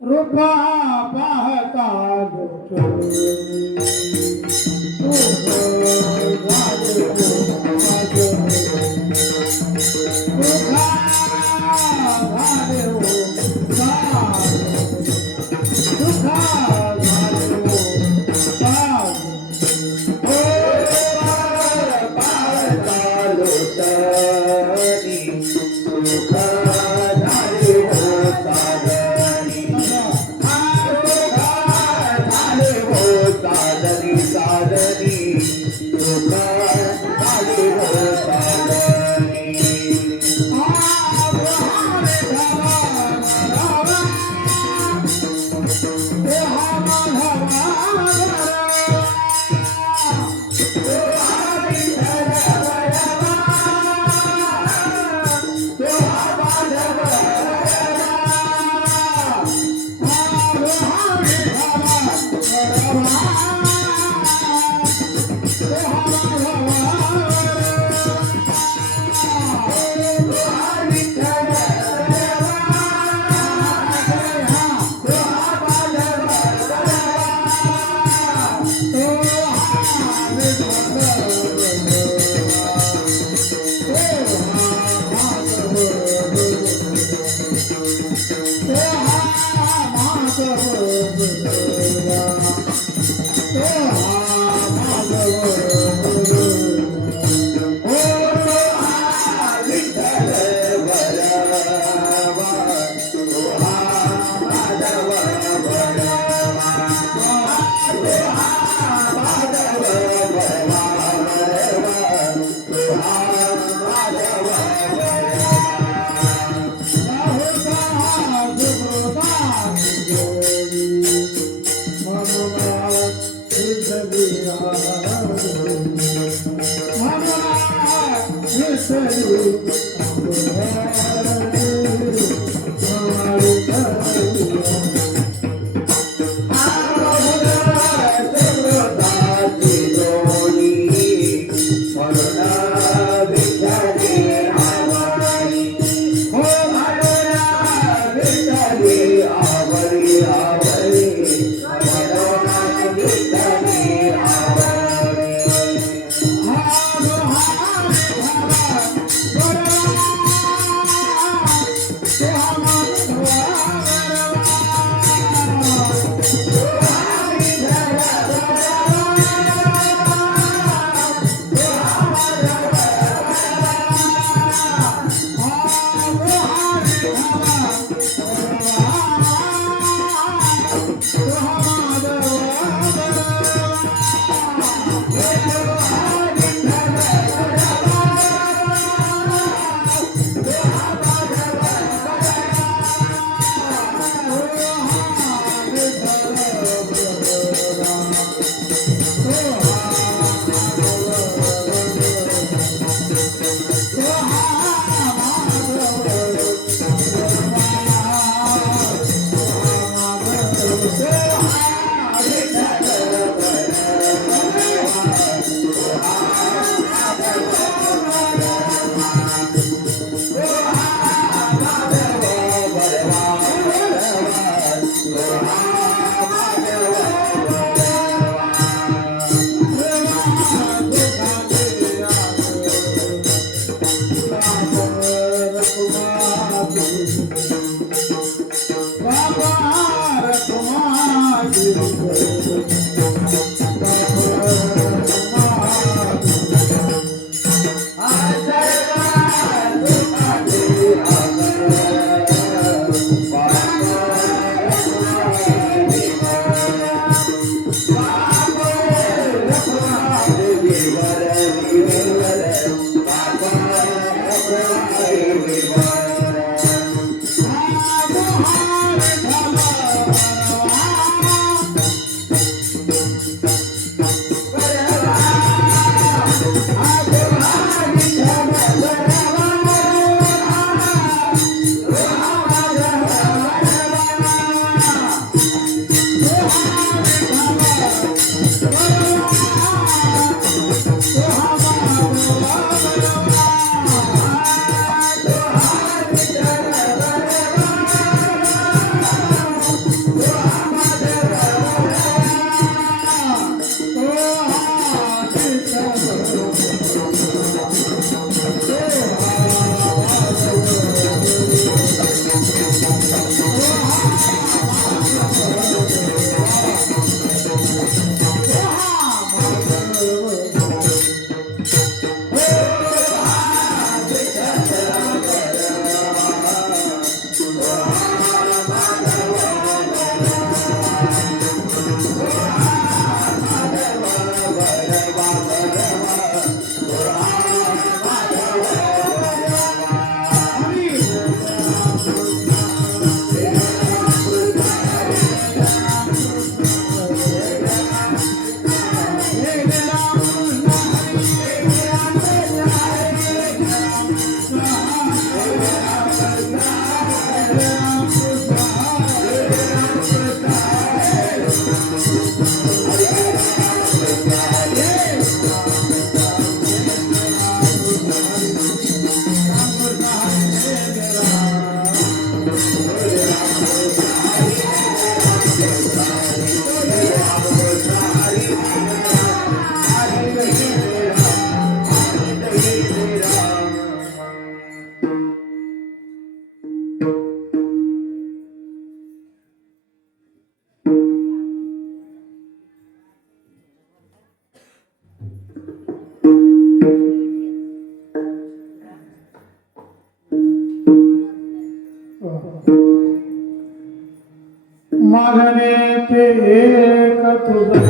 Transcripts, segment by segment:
रूपा पाहता मागणे ते एक तुझ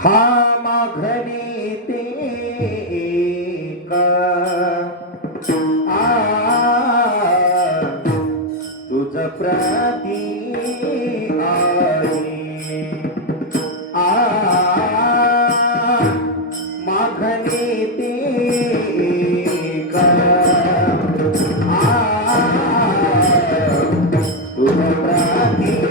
हा माघरी ते तुझ प्रती आहे माघरी ते तुझ प्रती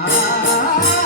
आ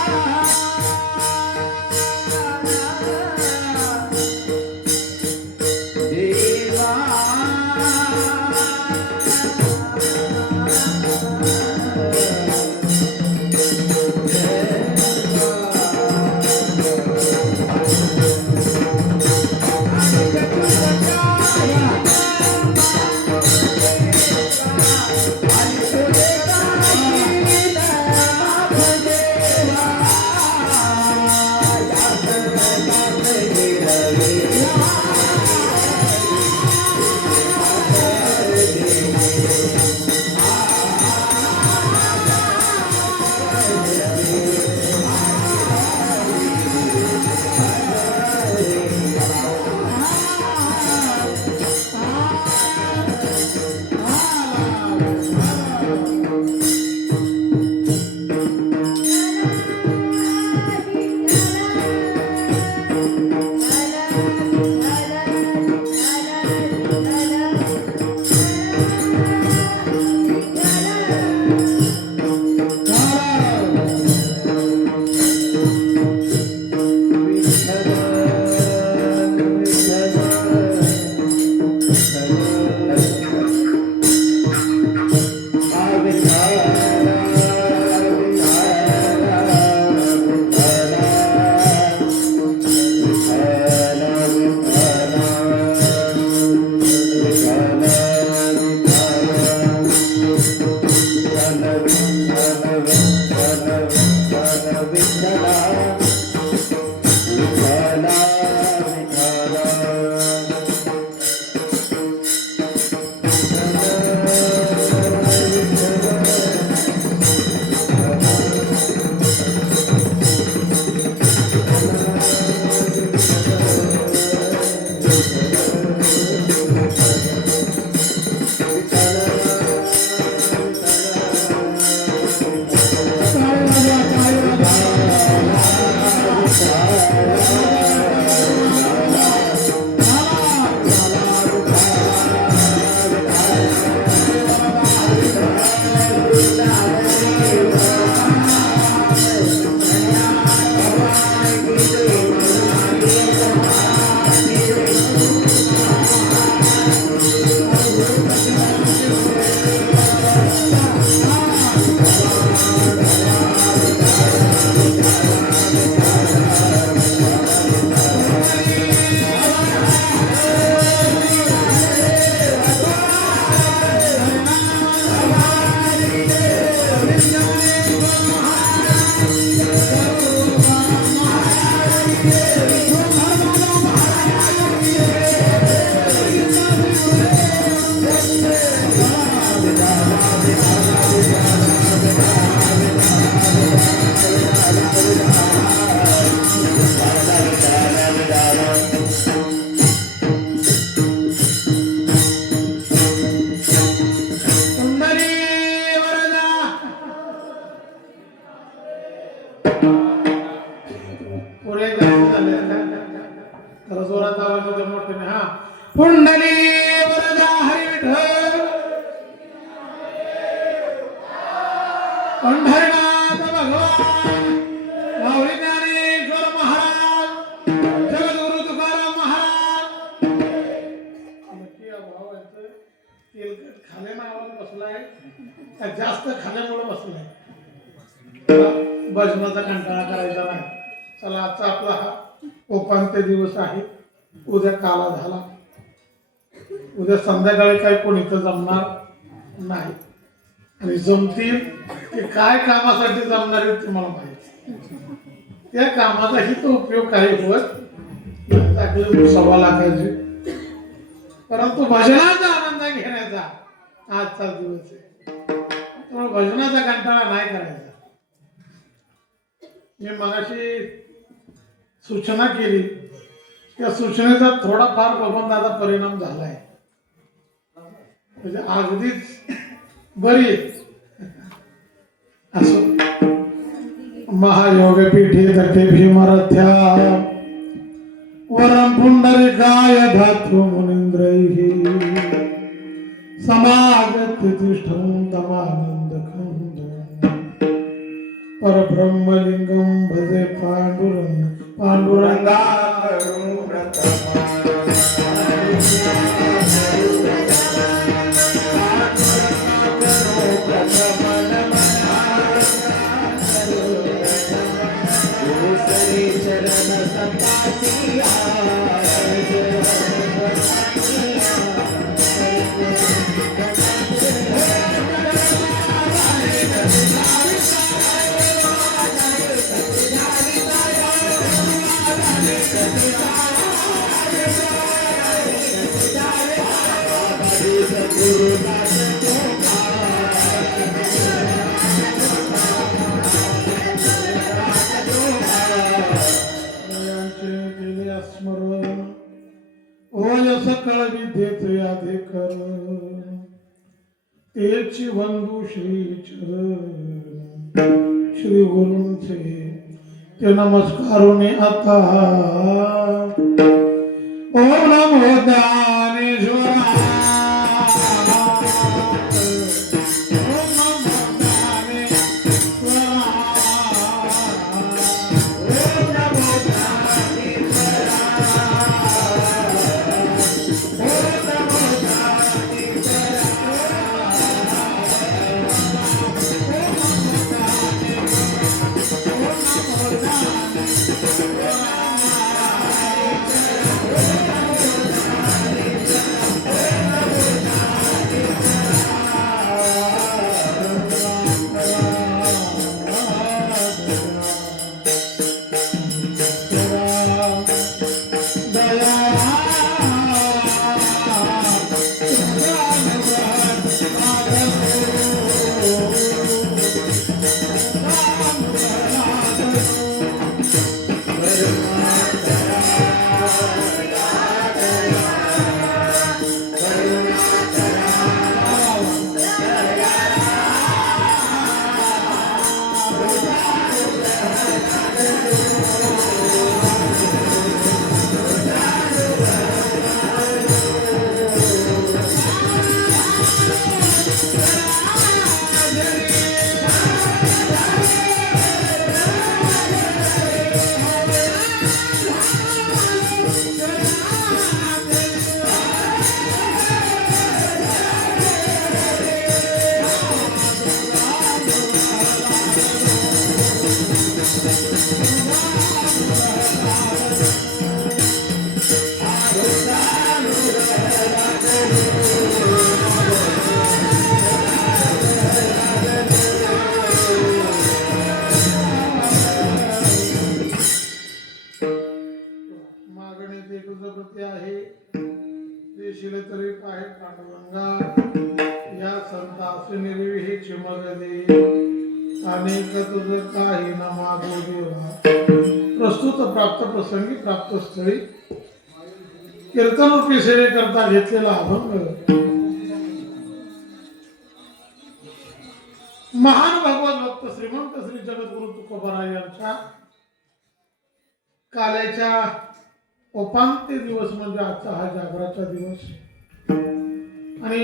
कुंडली वरदा पुढे जास्त झाले जरा जोरात आवाज होते मोठ्याने हा कुंडली वरदा हरी विठ्ठल पंढरनाथ भगवान माऊली ज्ञानेश्वर महाराज जगद्गुरु तुकाराम महाराज नक्की या भावाचं तेलकट खाल्यानं आवाज बसलाय का जास्त खाल्यामुळे बसलाय भजनाचा कंटाळा करायचा नाही चला आजचा आपला हा उपांत्य दिवस आहे उद्या काला झाला उद्या संध्याकाळी काही कोणी इथं जमणार नाही आणि जमतील ते काय कामासाठी जमणार आहेत तुम्हाला माहिती त्या कामाचाही तो उपयोग काही होत सव्वा लाखाची परंतु भजनाचा आनंद घेण्याचा आजचा दिवस आहे त्यामुळे भजनाचा कंटाळा नाही करायचा मी मगाशी सूचना केली त्या सूचनेचा थोडाफार बघून दादा परिणाम झालाय म्हणजे अगदीच बरी असो महायोगपीठे तटे भीमरथ्या वरं पुंडरीकाय धातु मुनींद्रैः समागत्य तिष्ठं तमानन्दकन्दं परब्रह्मलिंगं भजे पांडुरंगा सकळ विद्येचे अधिकर तेची वंदू श्री चरण श्री गुरूंचे ते नमस्कारुने आता ओम नमो ज्ञानेश्वरा मागणी ते तुझप्रती आहे देशील तरी पाहे पांडुरंगा या संतास निर्वी हे चिमगदे अनेक तुझ काही न मागो देवा प्रस्तुत प्राप्त प्रसंगी प्राप्त स्थळी कीर्तन सेवे करता घेतलेला अभंग महान भगवत भक्त श्रीमंत श्री जगद्गुरु तुकोबाराय यांच्या काल्याच्या उपांत्य दिवस म्हणजे आजचा हा जागराचा दिवस आणि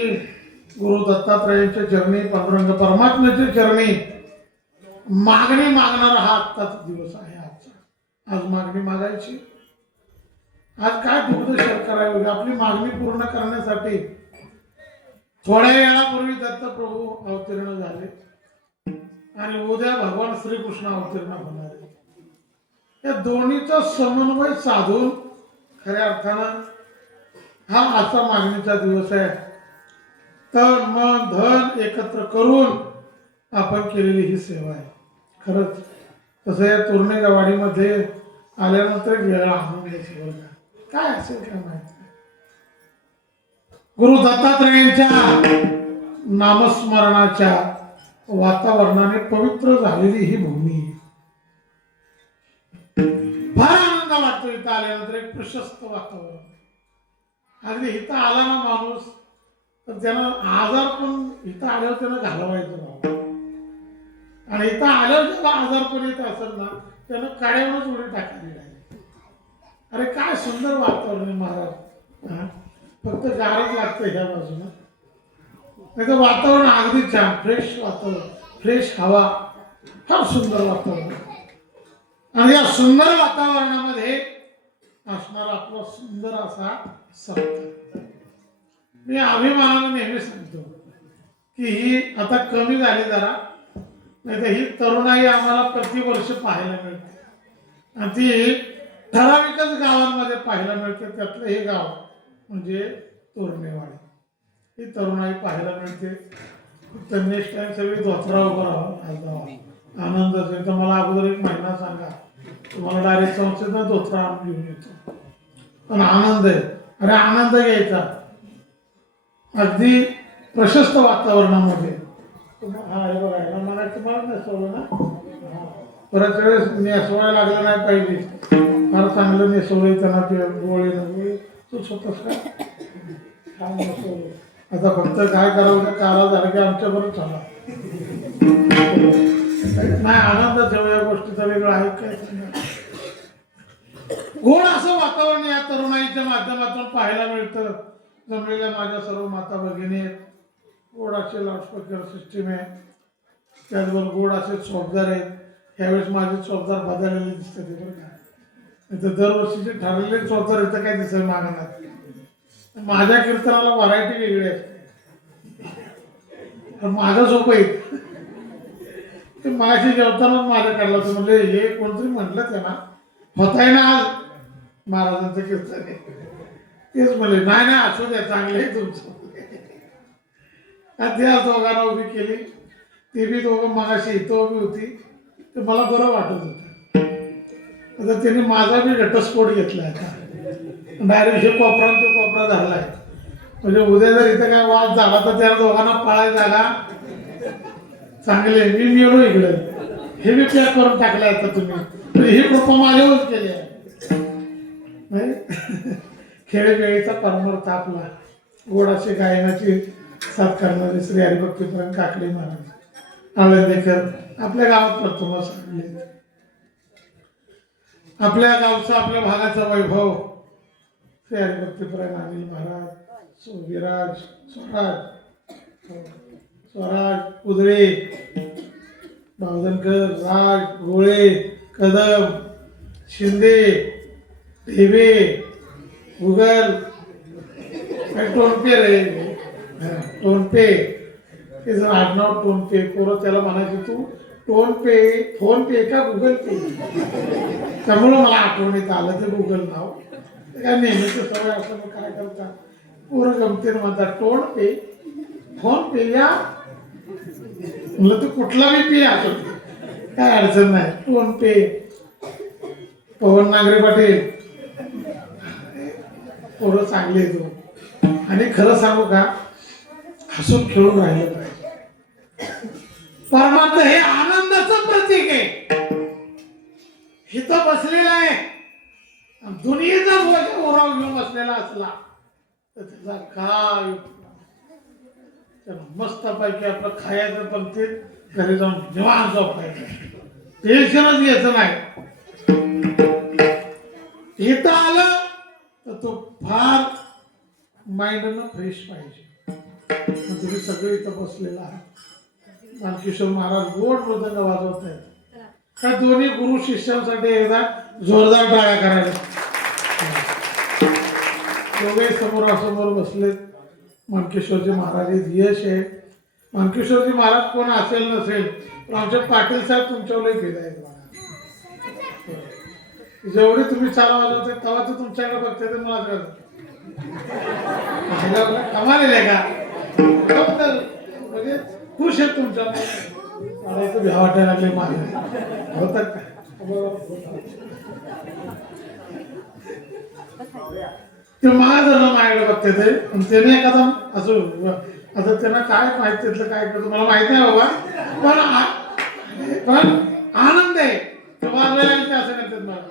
गुरु दत्तात्रयांच्या चरणी पांडुरंग परमात्म्याच्या चरणी मागणी मागणारा हा आत्ताचा दिवस आहे आजचा. आज मागणी मागायची. आज काय दुर्दशा करावी आपली मागणी पूर्ण करण्यासाठी थोड्या वेळापूर्वी दत्त प्रभू अवतीर्ण झाले आणि उद्या भगवान श्रीकृष्ण अवतीर्ण होणार आहे. या दोन्हीचा समन्वय साधून खऱ्या अर्थानं हा आजचा मागणीचा दिवस आहे. तन मन धन एकत्र करून आपण केलेली ही सेवा आहे. खरंच तसं या तोरणेच्या वाडीमध्ये आल्यानंतर एक वेगळा आनंद आहे. काय असेल काय माहिती. गुरु दत्तात्रयांच्या नामस्मरणाच्या वातावरणाने पवित्र झालेली ही भूमी आहे. फार आनंद वाटतो इथं आल्यानंतर. एक प्रशस्त वातावरण. अगदी इथं आला ना माणूस तर त्यानं आजार पण इथं आल्यावर त्यानं घालवायचं बाबा. आणि इथं आल्यावर जेव्हा आजार पण येत असेल ना त्यानं काड्यावरच उडी टाकली आहे. अरे काय सुंदर वातावरण आहे महाराज. फक्त गारच लागतं ह्या बाजूला. नाही तर वातावरण अगदी छान फ्रेश वातावरण, फ्रेश हवा, फार सुंदर वातावरण. आणि या सुंदर वातावरणामध्ये असणारा आपला सुंदर असा सप्ताह. मी अभिमानाने नेहमी सांगतो की ही आता कमी झाली जरा, नाही तर ही तरुणाई आम्हाला प्रतिवर्ष पाहायला मिळते आणि ती ठराविकच गावांमध्ये पाहायला मिळते. त्यातलं हे गाव म्हणजे तोरणेवाडी. ही तरुणाई पाहायला मिळते. तर नेक्स्ट टाइम सगळी धोत्रा उभं राहावं आनंदाच आहे. तर मला अगोदर एक महिना सांगा, तुम्हाला डायरेक्ट संस्थेचा धोत्रा आणून घेऊन येतो. पण आनंद आहे. अरे आनंद घ्यायचा अगदी प्रशस्त वातावरणामध्ये. हा हे बघा मला तुम्हाला नेसवलं ना. परत वेळेस नेसवायला लागलं नाही पाहिजे. फार चांगलं नेसवलं त्यांना ते गोळे नव्हे तू स्वतःच काय नेसवलं. आता फक्त काय करावं त्या काला झाला की आमच्या बरोबर झाला नाही. आनंद ठेव या गोष्टीचा वेगळा आहे काय. गोड असं वातावरण या तरुणाईच्या माध्यमातून पाहायला मिळतं. जमलेल्या माझ्या सर्व माता भगिनी आहेत. गोड असे लाऊडस्पीकर सिस्टीम आहे. त्याचबरोबर गोड असे चौकदार आहेत. ह्यावेळेस माझे चौकदार बदललेले दिसतात ते बरं का. नाही तर दरवर्षीचे ठरलेले चौकदार इथं काय दिसेल मागणार. माझ्या कीर्तनाला व्हरायटी वेगळी असते. माझं झोप येत ते माझी जेवतानाच माझ्या काढला तर म्हणले हे कोणतरी म्हटलं त्यांना होत आहे ना आज महाराजांचं कीर्तन आहे. तेच म्हणले नाही नाही असू द्या चांगलं आहे तुमचं. त्या दोघांना उभी केली. ती बी दोघं मगाशी इथं उभी होती. ते मला बरं वाटत होतं. आता त्यांनी माझा बी घटस्फोट घेतला आता. डायरेक्ट हे कोपरा तो कोपरा झालाय. म्हणजे उद्या जर इथं काय वाद झाला तर त्या दोघांना पाळाय जागा चांगले. मी मिळू इकडे हे बी पॅक करून टाकलंय आता तुम्ही. ही कृपा माझ्यावरच केली आहे. खेळवेळीचा परमार्थ आपला. गोडाचे गायनाची साथ करणारे श्री हरिभक्तीपरायण काकडे महाराज आळंदेकर आपल्या गावात प्रथमच आणले. आपल्या गावचा आपल्या भागाचा वैभव श्री हरिभक्तीपरायण अनिल महाराज, विराज, स्वराज उदळे, बावधनकर, राज, गोळे, कदम, शिंदे, ढेबे, गुगल, टोनपे रे टोनपे. ते जर आडनाव टोनपे पोरं त्याला म्हणायचे तू फोन पे का गुगल पे, त्यामुळं मला आठवणीत आलं ते गुगल नाव. ते काय नेहमीच सवय असं मग काय करतात पोरं गमतीनं म्हणतात टोन पे, फोन पे या म्हणलं तू कुठला बी पे असो काय अडचण नाही. टोन पे, पवन नागरे पाटील पोरं चांगले येतो. आणि खरं सांगू का, हसून खेळून राहिलं पाहिजे. परमात्मा हे आनंदाचं प्रतीक आहे. इथं बसलेला आहे, दुनियेचा बोज ओराव घेऊन बसलेला असला तर त्याचा काय मस्त पैकी आपलं खायचं पंक्तीत घरी जाऊन निवांत झोपायचं, टेन्शनच घ्यायचं नाही. इथं आलं तर तो फार माइंडनं फ्रेश पाहिजे. तुम्ही सगळे इथं बसलेला आहात. मानकिशोर महाराज गोड मृदंग वाजवत आहेत. त्या दोन्ही गुरु शिष्यांसाठी एकदा जोरदार टाळ्या करायला. दोघे समोरासमोर बसलेत. मानकेश्वरजी महाराज यश आहे. मानकेश्वरजी महाराज कोण असेल नसेल पण आमचे पाटील साहेब तुमच्यावर भेद आहेत. जेवढे तुम्ही चाल वाजवते तेव्हा ते तुमच्याकडे बघते ते मला कमाल का म्हणजे खुश आहेत तुमच्या. मला इथं भ्या वाटायला लागले माझे होतात का. ते माझं माझ्याकडे बघते ते त्याने एखादा असं आता त्यांना काय माहिती त्यातलं काय करतो मला माहित नाही बाबा, पण आनंद आहे ते वाजवायला ते असं करतात. मला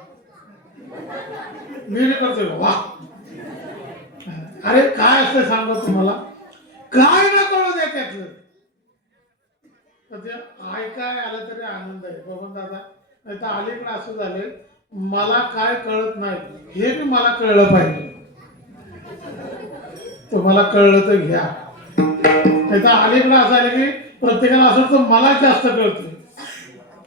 मी करतोय वा. अरे काय असतं सांगा तुम्हाला, काय ना कळू दे त्यातलं तर ते ऐकाय आलं तरी आनंद आहे. बबन दादा नाही तर अलीकडे असं झालंय मला काय कळत नाही हे बी मला कळलं पाहिजे. तुम्हाला कळलं तर घ्या. नाही तर अलीकडे असं आलं की प्रत्येकाला असं तर मला जास्त कळतं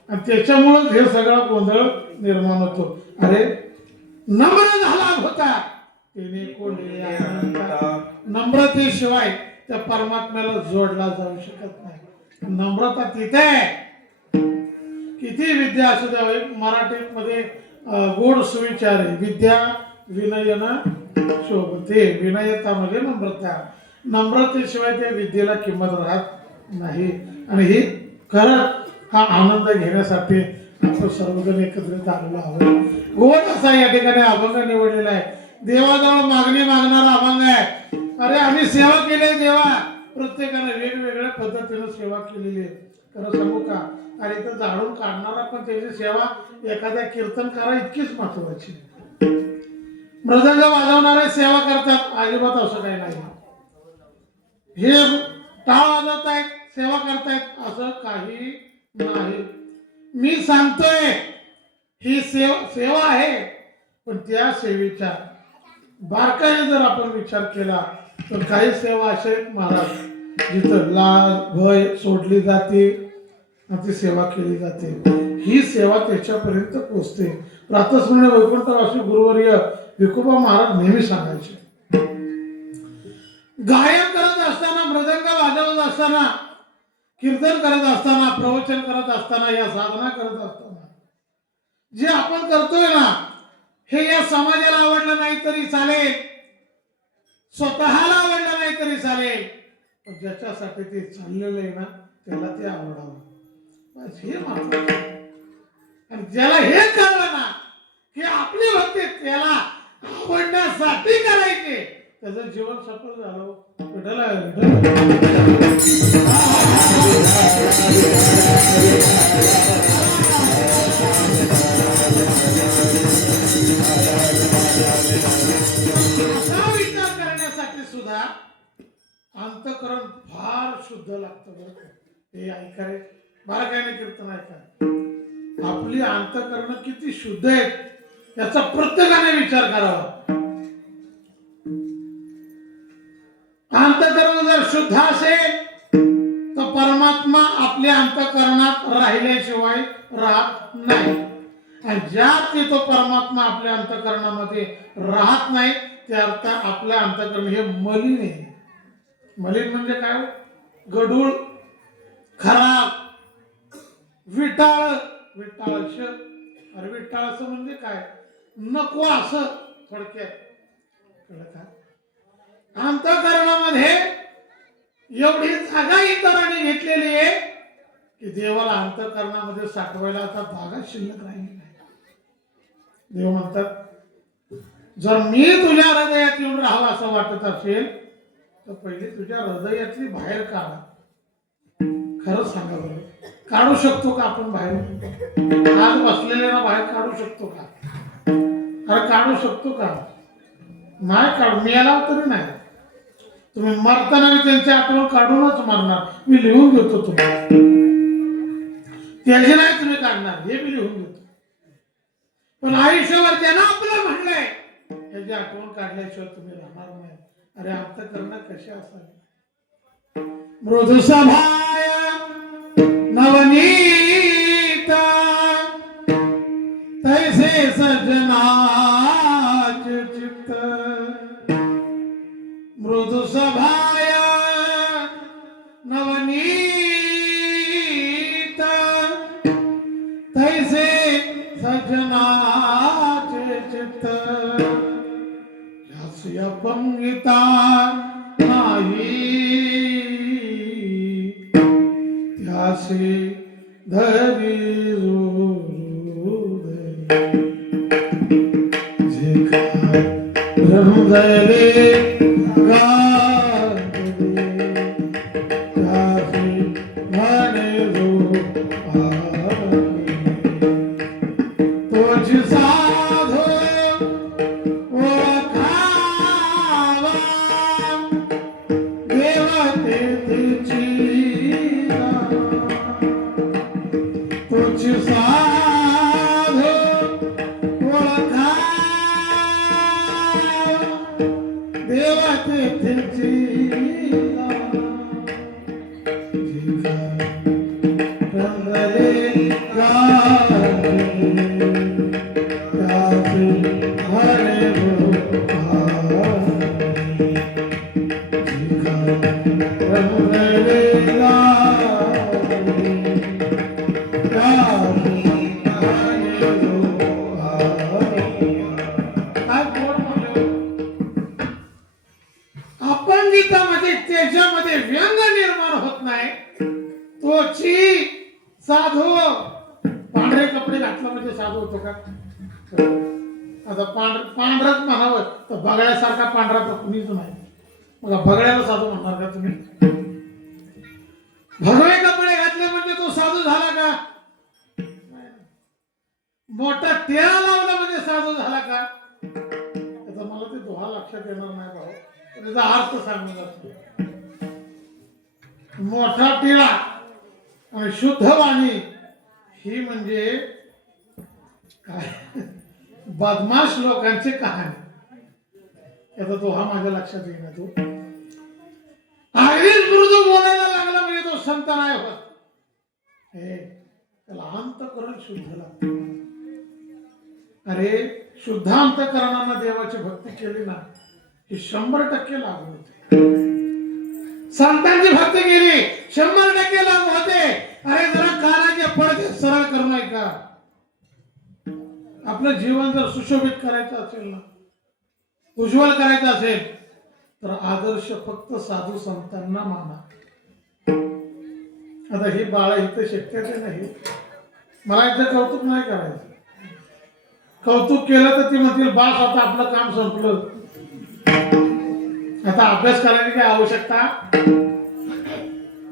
आणि त्याच्यामुळंच हे सगळा गोंधळ निर्माण होतो. अरे नम्र झाला होता तिने कोणी नम्रतेशिवाय त्या परमात्म्याला जोडला जाऊ शकत नाही. नम्रता तिथे किती विद्या असू द्यावे. मराठीमध्ये गोड सुविचार आहे. विद्या विनयन शोभते. विनयता म्हणजे नम्रता. नम्रतेशिवाय त्या विद्येला किंमत राहत नाही. आणि ही खरं हा आनंद घेण्यासाठी आपण सर्वजण एकत्रित आलेलो आहोत. गोड असा या ठिकाणी अभंग निवडलेला आहे. देवाजवळ मागणी मागणारा अभंग आहे. अरे आम्ही सेवा केली देवा, प्रत्येकाने वेगवेगळ्या पद्धतीने सेवा केलेली आहे. खरं सांगू का, आणि इथं झाडून काढणारा पण त्याची सेवा एखाद्या कीर्तनकारा इतकीच महत्वाची. मृदंग वाजवणारे सेवा करतात अजिबात असं काही नाही. हे टाळ वाजवत आहेत सेवा करतायत असं काही नाही. मी सांगतोय ही सेवा आहे, पण त्या सेवेच्या बारकाईने जर आपण विचार केला तर काही सेवा अशा आहेत महाराज जिथं लाज भय सोडली जाते आणि ती सेवा केली जाते. ही सेवा त्याच्यापर्यंत पोहोचते. प्रातस्मरण वैकुंठवासी गुरुवर्य विकोबा महाराज नेहमी सांगायचे, गायन करत असताना, मृदंग वाजवत असताना, कीर्तन करत असताना, प्रवचन करत असताना, या साधना करत असताना जे आपण करतोय ना हे या समाजाला आवडलं नाही तरी चालेल, स्वतःला आवडलं नाही तरी चालेल, पण ज्याच्यासाठी ते चाललेलं आहे ना त्याला ते आवडावं बस हे महत्वाचं. आणि ज्याला हे कळलं ना की आपली भक्ती त्याला आवडण्यासाठी करायचे त्याचं जीवन सफल झालं. विठ्ठल विचार करण्यासाठी सुद्धा अंतःकरण फार शुद्ध लागतं. बरं हे ऐका रे बारकाईने कीर्तन ऐका. आपली अंतःकरण किती शुद्ध आहेत याचा प्रत्येकाने विचार करावा. अंतःकरण जर शुद्ध असेल तर परमात्मा आपल्या अंतःकरणात राहिल्याशिवाय राहत नाही. आणि ज्या तो परमात्मा आपल्या अंतःकरणामध्ये राहत नाही त्या अर्थ आपल्या अंतःकरण हे मलिन आहे. मलिन म्हणजे काय? गढूळ, खराब, विटाळ विटाळश अरे विटाळस म्हणजे काय नको असं थोडक्यात कळलं का अंतःकरणामध्ये एवढी जागा इतरांनी घेतलेली आहे की देवाला अंतःकरणामध्ये साठवायला आता जागा शिल्लक राहिली नाही देव म्हणतात जर मी तुझ्या हृदयात येऊन राहावं असं वाटत असेल तर पहिले तुझ्या हृदयातली बाहेर काढा खरं सांगा बरं काढू शकतो का आपण बाहेर आज बसलेल्या बाहेर काढू शकतो का अरे काढू शकतो का नाही काढू मी याला तरी नाही तुम्ही मरताना मी त्यांच्या आठवण काढूनच मरणार मी लिहून घेतो तुम्हाला त्याचे नाही तुम्ही काढणार हे मी लिहून घेतो पण आयुष्यावर त्यानं आपलं म्हणलंय त्याची आठवण काढल्याशिवाय तुम्ही राहणार नाही अरे अंतःकरण कसे असावे मृदू सभाय नवनीत तैसे सजनाच चित्त मृदु सभाय नवनीत तैसे सजनाचे चित्त यास्य पंगिता नाही त्यासे धरी जे हृदय अपंगितामध्ये त्याच्यामध्ये व्यंग निर्माण होत नाही तोची साधू पांढरे कपडे घातला म्हणजे साधू होतो का आता पांढरच म्हणावं तर बगड्यासारखा पांढरा तर कुणीच नाही मग बगड्याला साधू म्हणणार का तुम्ही भगवे कपडे घातले म्हणजे तो साधू झाला का मोठा टेळा लावला म्हणजे साधू झाला का त्याचा मला ते दोहा लक्षात येणार नाही भाऊ त्याचा अर्थ सांगू मोठा टिळा आणि शुद्ध वाणी ही म्हणजे काय बदमाश लोकांची कहाणी त्याचा दोहा माझ्या लक्षात येईना तो आधीच मृदू बोलायला लागला म्हणजे तो संत नाही होत हे त्याला अंतःकरण शुद्ध लागतं अरे शुद्ध अंतःकरणानं देवाची भक्ती केली ना ही 100% लागू होते संतांची भक्ती केली 100% लागू होते अरे जरा कानाचे पडदे सरळ करू नये का आपलं जीवन जर सुशोभित करायचं असेल ना उज्ज्वल करायचं असेल तर आदर्श फक्त साधू संतांना माना आता ही बाळ इथं शक्यच नाही मला इथं कौतुक नाही करायचं कौतुक केलं तर ती म्हणतील बास आता आपलं काम संपलं आता अभ्यास करायची काय आवश्यकता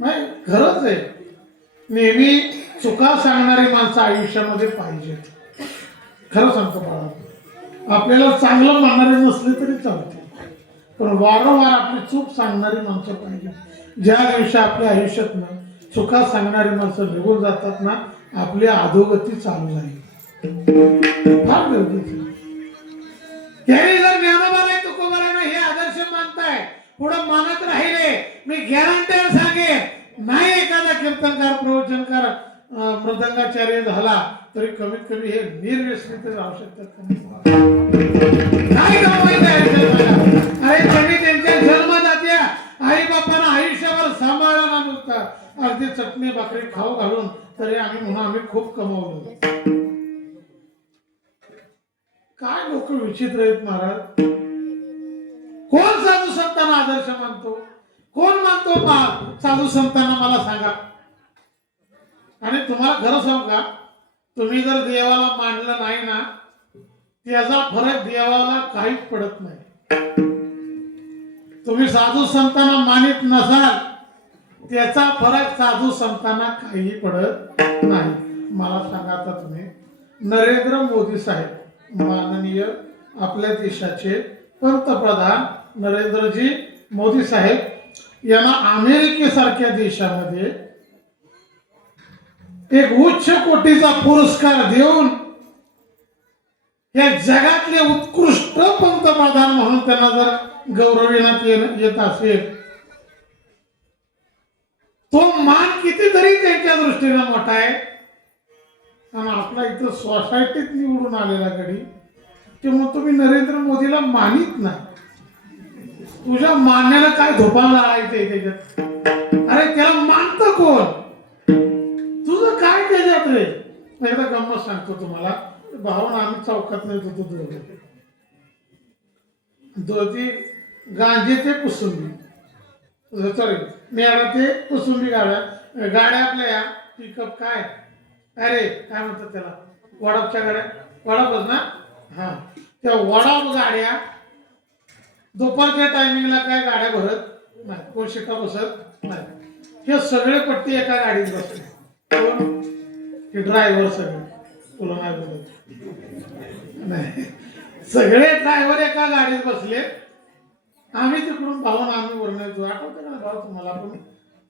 नाही खरंच आहे नेहमी चुका सांगणारी माणसं आयुष्यामध्ये पाहिजेत खरं सांगतो बाळा आपल्याला चांगलं म्हणणारे नसले तरी चालते पण वारंवार आपली चूक सांगणारी माणसं पाहिजे ज्या दिवशी आपल्या आयुष्यात ना चुका सांगणारी माणसं निघून जातात ना आपली अधोगती चालू झाली फार गरजेचं त्याने जर ज्ञानोबाला तुकोबाला हे आदर्श मानताय पुढे मानत राहिले मी गॅरंटी सांगे नाही एखादा कीर्तनकार प्रवचनकार मृदंगाचार्य झाला तरी कमीत कमी हे निर्व्यसनी तरी राहू शकतात नाही अरे त्यांनी त्यांच्या जन्मदात्या आई बापांना आयुष्यावर सांभाळला नुसता अगदी चटणी भाकरी खाऊ घालून तरी आम्ही म्हणून आम्ही खूप कमवलं. काय लोक विचित्र आहेत महाराज. कोण साधू संतांना आदर्श मानतो, कोण मानतो साधू संतांना, मला सांगा. आणि तुम्हाला खरं सांगू का, तुम्ही जर देवाला मानलं नाही ना, त्याचा फरक देवाला काहीच पडत नाही. तुम्ही साधू संतांना मानित नसाल, त्याचा फरक साधू संतांना काही पडत नाही. मला सांगा, आता तुम्ही नरेंद्र मोदी साहेब, माननीय आपल्या देशाचे पंतप्रधान नरेंद्रजी मोदी साहेब यांना अमेरिकेसारख्या देशामध्ये एक उच्च कोटीचा पुरस्कार देऊन या जगातले उत्कृष्ट पंतप्रधान म्हणून त्यांना जर गौरविण्यात येत असेल, तो मान कितीतरी त्यांच्या दृष्टीने मोठा आहे. आणि आपला इथं सोसायटीत निवडून आलेला गडी, तेव्हा तुम्ही नरेंद्र मोदीला मानित नाही. तुझ्या मानण्याला काय धोपाला लावायचंय त्याच्यात? अरे त्याला मानतं कोण? तुझं काय त्याच्यात रे? एकदा गंमत सांगतो तुम्हाला. भावना आम्ही चौकात नाही होतो दोघे, गांजे ते पुसुंबी, सॉरी मेळा ते पुसुंबी गाड्या आपल्या या पिकअप काय, अरे काय म्हणतात त्याला, वडापच्या गाड्या, वडापच ना, हा, त्या वडाप गाड्या दुपारच्या टायमिंगला काय गाड्या भरत नाही, कोण शिटा बसत नाही. हे सगळे पट्टी एका गाडीत बसले. कोण? हे ड्रायव्हर सगळे. तुला नाही बोलत नाही, सगळे ड्रायव्हर एका गाडीत बसले. आम्ही तिकडून भाऊन आम्ही वरून येतो. आठवतं का भाऊ तुम्हाला? आपण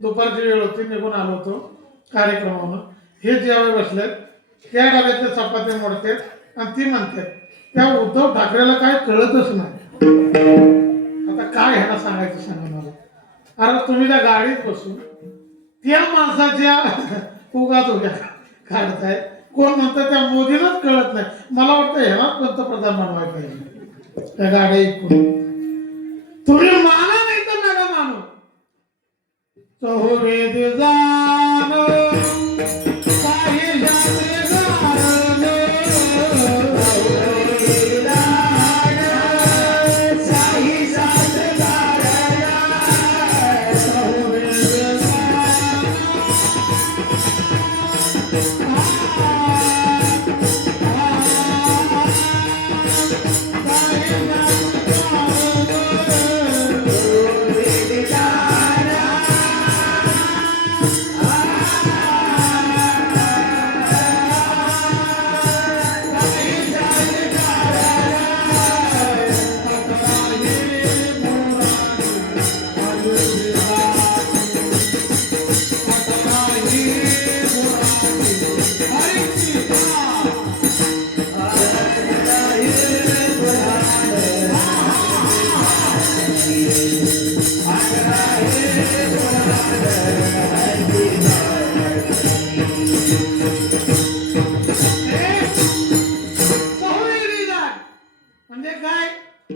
दुपारची वेळ होती, निघून आलो होतो कार्यक्रमानं. हे जेव्हा बसलेत, त्या डब्यातल्या चपात्या मोडतात आणि ती म्हणतात त्या उद्धव ठाकरेला काय कळतच नाही. आता काय ह्याला सांगायचं सांगा मला. अरे तुम्ही त्या गाडीत बसून त्या माणसाच्या उगाच उद्या काढताय. कोण म्हणतं त्या मोदीलाच कळत नाही. मला वाटतं ह्यालाच पंतप्रधान बनवायला पाहिजे. त्या गाड्या ऐकून तुम्ही माना नाही तर नका मानू. चहुवेद जानो काही जाणे जाणो, साई साथ गारया, चहुवेद म्हणजे काय?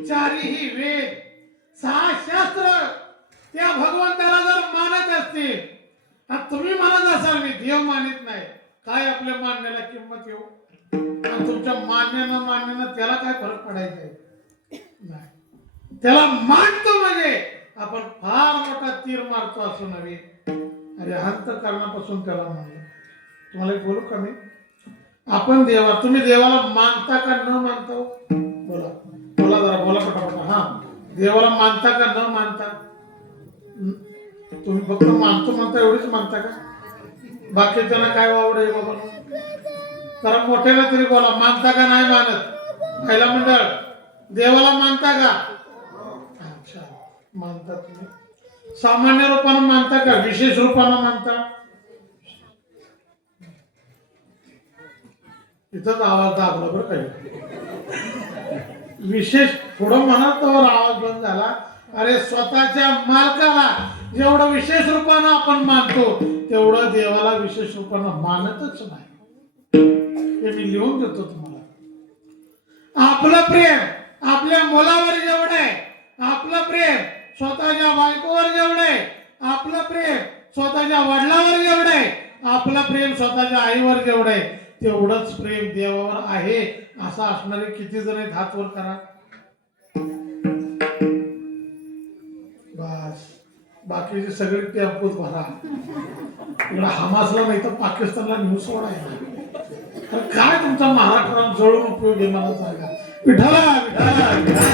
चारीही वेद, 6 शास्त्र त्या भगवंताला जर मानत असतील, आणि तुम्ही म्हणत असाल मी देव मानित नाही, काय आपल्या मानण्याला किंमत येऊ? आणि तुमच्या मानण्यानं त्याला काय फरक पडायचा आहे? नाही. त्याला मानतो म्हणजे आपण फार मोठा तीर मारतो असं नव्हे. अरे अंतःकरणापासून त्याला मानलं. तुम्हाला एक बोलू का मी? आपण तुम्ही देवाला मानता का न मानता? बोला बोला जरा, बोला पटापटा. हा, देवाला मानता का न मानता? तुम्ही फक्त मानतो म्हणता, एवढीच मानता का? बाकी त्यांना काय वावड आहे बाबा? जरा मोठ्याला तरी बोला, मानता का नाही मानत? पहिला मंडळ, देवाला मानता का? अच्छा, मानता तुम्ही. सामान्य रूपानं मानता का विशेष रूपानं मानता? इथंच आवाज दाबला बरं काही. विशेष पुढं म्हणत तर आवाज बंद झाला. अरे स्वतःच्या मालकाला जेवढं विशेष रूपानं आपण मानतो, तेवढं देवाला विशेष रूपानं मानतच नाही. हे मी लिहून देतो तुम्हाला. आपलं प्रेम आपल्या मुलावर जेवढं आहे, आपलं प्रेम स्वतःच्या बायकोवर जेवढं आहे, आपलं प्रेम स्वतःच्या वडिलावर जेवढं आहे, आपला प्रेम स्वतःच्या आईवर जेवढं आहे तेवढंच प्रेम देवावर आहे असं असणारे किती जण आहेत हात वर करा. बस बाकीचे सगळे टेम्पोत भरा. इकडे हमासला नाही तर पाकिस्तानला नेऊन सोडायला. तर काय तुमचा महाराष्ट्रात जळून उपयोग आहे मला सांगा. विठाला विठाला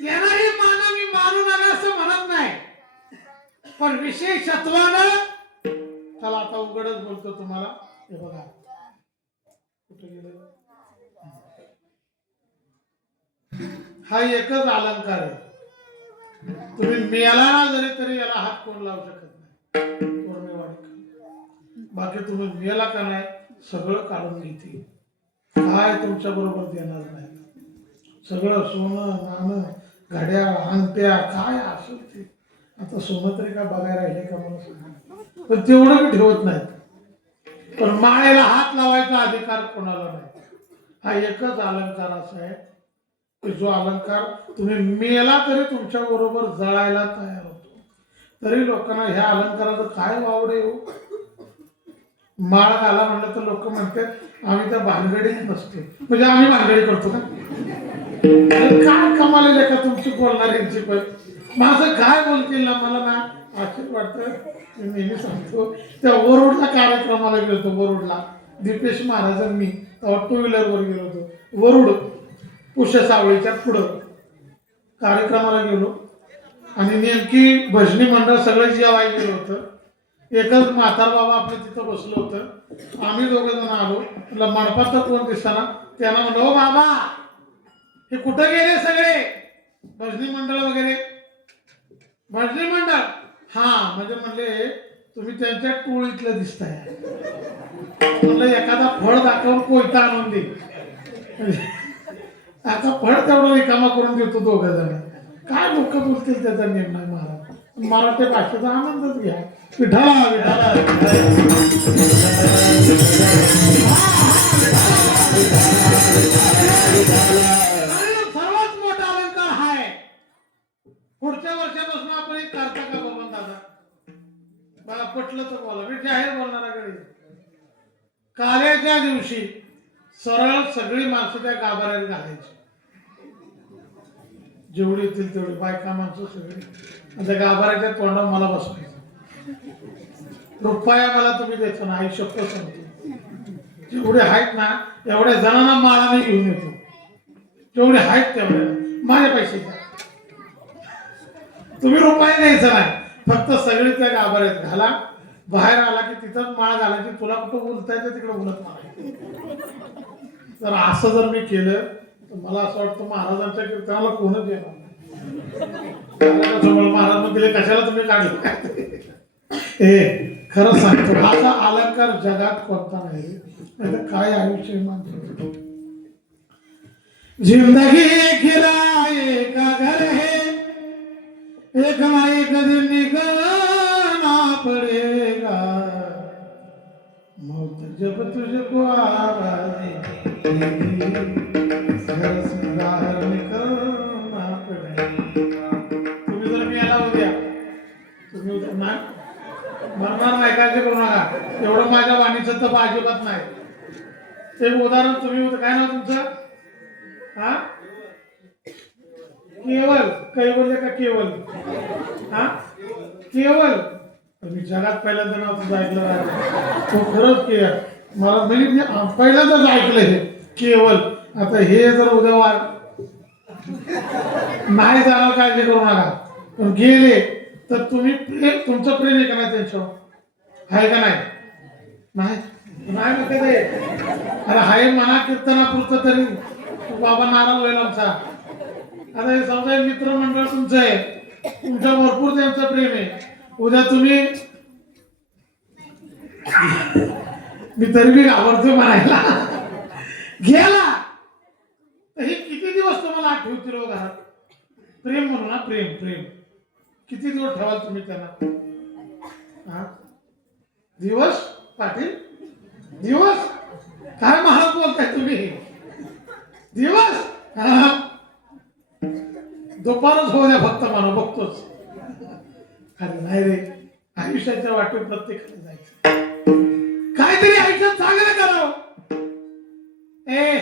त्यालाही माना मी मारू नका असं म्हणत नाही, पण विशेषत्वानं चला आता उघडच बोलतो तुम्हाला. हे बघा कुठे गेलं. हा एकच अलंकार आहे. तुम्ही मेला ना जरी तरी याला हात कोण लावू शकत नाही. बाकी तुम्ही मेला का नाही सगळं काढून घेते. काय तुमच्या बरोबर देणार नाही. सगळं सोनं नाणं घड्याळ अंगठ्या काय असेल ते. आता सोनं तरी काय बघायला राहिले का मला सांगा. पण तेवढं मी ठेवत नाहीत. पण माळेला हात लावायचा अधिकार कोणाला नाही. हा एकच अलंकार असा आहे की जो अलंकार तुम्ही मेला तरी तुमच्या बरोबर जळायला तयार होतो. तरी लोकांना ह्या अलंकाराचं काय वावडे हो. माळ घाला म्हणलं तर लोक म्हणतात आम्ही त्या भानगडीत नसतो. म्हणजे आम्ही भानगडी करतो का. काय कमाल आहे का तुमची बोलणाऱ्यांची. पण माझं काय बोलतील ना मला ना आश्चर्य वाटतं. मी नेहमी सांगतो त्या वरुडला कार्यक्रमाला गेलो होतो. वरुडला दीपेश महाराजांनी तेव्हा 2 व्हीलरवर गेलो होतो. वरुड पुष्य सावळीच्या पुढं कार्यक्रमाला गेलो आणि नेमकी भजनी मंडळ सगळं जेवायला गेलो होतं. एकच म्हातार बाबा आपलं तिथं बसलो होतं. आम्ही दोघे जण आलो. म्हटलं मंडपात तर कोण दिसताना. त्याला म्हणलं हो बाबा हे कुठं गेले सगळे भजनी मंडळ वगैरे. भजनी मंडळ हा म्हणजे म्हणले तुम्ही त्यांच्या टोळीतलं दिसताय. म्हणलं एखादा फळ दाखवून कोयता आणून दे. आता फळ तेवढं रिकामा करून देतो दोघं जण. काय लोक बोलतील त्याचा निर्णय. महाराज मराठी भाषेचा आनंदच घ्या. विठाला विठाला सर्वात मोठा अलंकार हाय. पुढच्या वर्षापासून आपण एक करता का बाबा दादा बघा पटलं तर बोला. मी जाहीर बोलणाराकडे काल्याच्या दिवशी सरळ सगळी माणसं त्या गाभाऱ्यात घालायची. जेवढी येतील तेवढी बायका माणसं सगळी त्या गाभाऱ्याच्या तोंडावर मला बसवायचं. रुपया मला तुम्ही द्यायचं ना. आई शपथ सांगतो जेवढे आहेत ना एवढ्या जणांना माळा मी घेऊन येतो. जेवढे आहेत तेवढ्या माझ्या पैशाच्या. तुम्ही रुपये द्यायचं नाही. फक्त सगळे त्या गाभाऱ्यात घाला. बाहेर आला की तिथंच माळ घालायची. तुला कुठं बोलता येतं तिकडे बोलत मारायचं. तर असं जर मी केलं तर मला असं वाटतं महाराजांच्या कीर्तनाला कोणच येणार नाही. महाराज म्हणतील कशाला तुम्ही काढलं काय. हे खरं सांगतो असा अलंकार जगात कोणता नाही. नाही काय आयुष्य मानतो. जिंदगी किराए का घर है एक ना एक दिन निकलना पड़ेगा. मौत जब तुझको आवाज़ घर से बाहर निकलना पड़ेगा. तुम्ही जर मी याला उद्या तुम्ही उद्या ना मरणार नाही काळजी करू नका. एवढं माझ्या वाणीचं तर अजिबात नाही. एक उदाहरण तुम्ही काय नाव तुमचं. हा केवल काही बोलले का केवल. हा केवल मी जगात पहिल्यांदा नाव तुझं ऐकलं आहे. तो खरंच के मला म्हणजे पहिल्यांदाच ऐकलं हे केवल. आता हे जर उद्या वाढ नाही जाणार काळजी करू नका. पण गेले तर तुम्ही तुमचं प्रेम आहे का नाही त्यांच्यावर. आहे का नाही. नाही नाही म्हणते ते. अरे हाय म्हणा कीर्तनापुरतं तरी बाबा नाराज होईल आमचा. आता हे समजा मित्र मंडळ तुमचं आहे. तुमच्या भरपूर त्यांचं प्रेम आहे. उद्या तुम्ही मी तरी बी घाबरतो म्हणायला गेला तर हे किती दिवस तुम्हाला आठवतील हो घरात. प्रेम म्हणू ना प्रेम प्रेम किती दिवस ठेवाल तुम्ही त्यांना. दिवस पाटील दिवस काय महाराज बोलताय तुम्ही. दिवस दुपारच होऊ द्या फक्त म्हणा बघतोच. अरे नाही रे, आयुष्याच्या वाटेत प्रत्येकाला जायचं, काहीतरी आयुष्यात चांगलं करावं. ए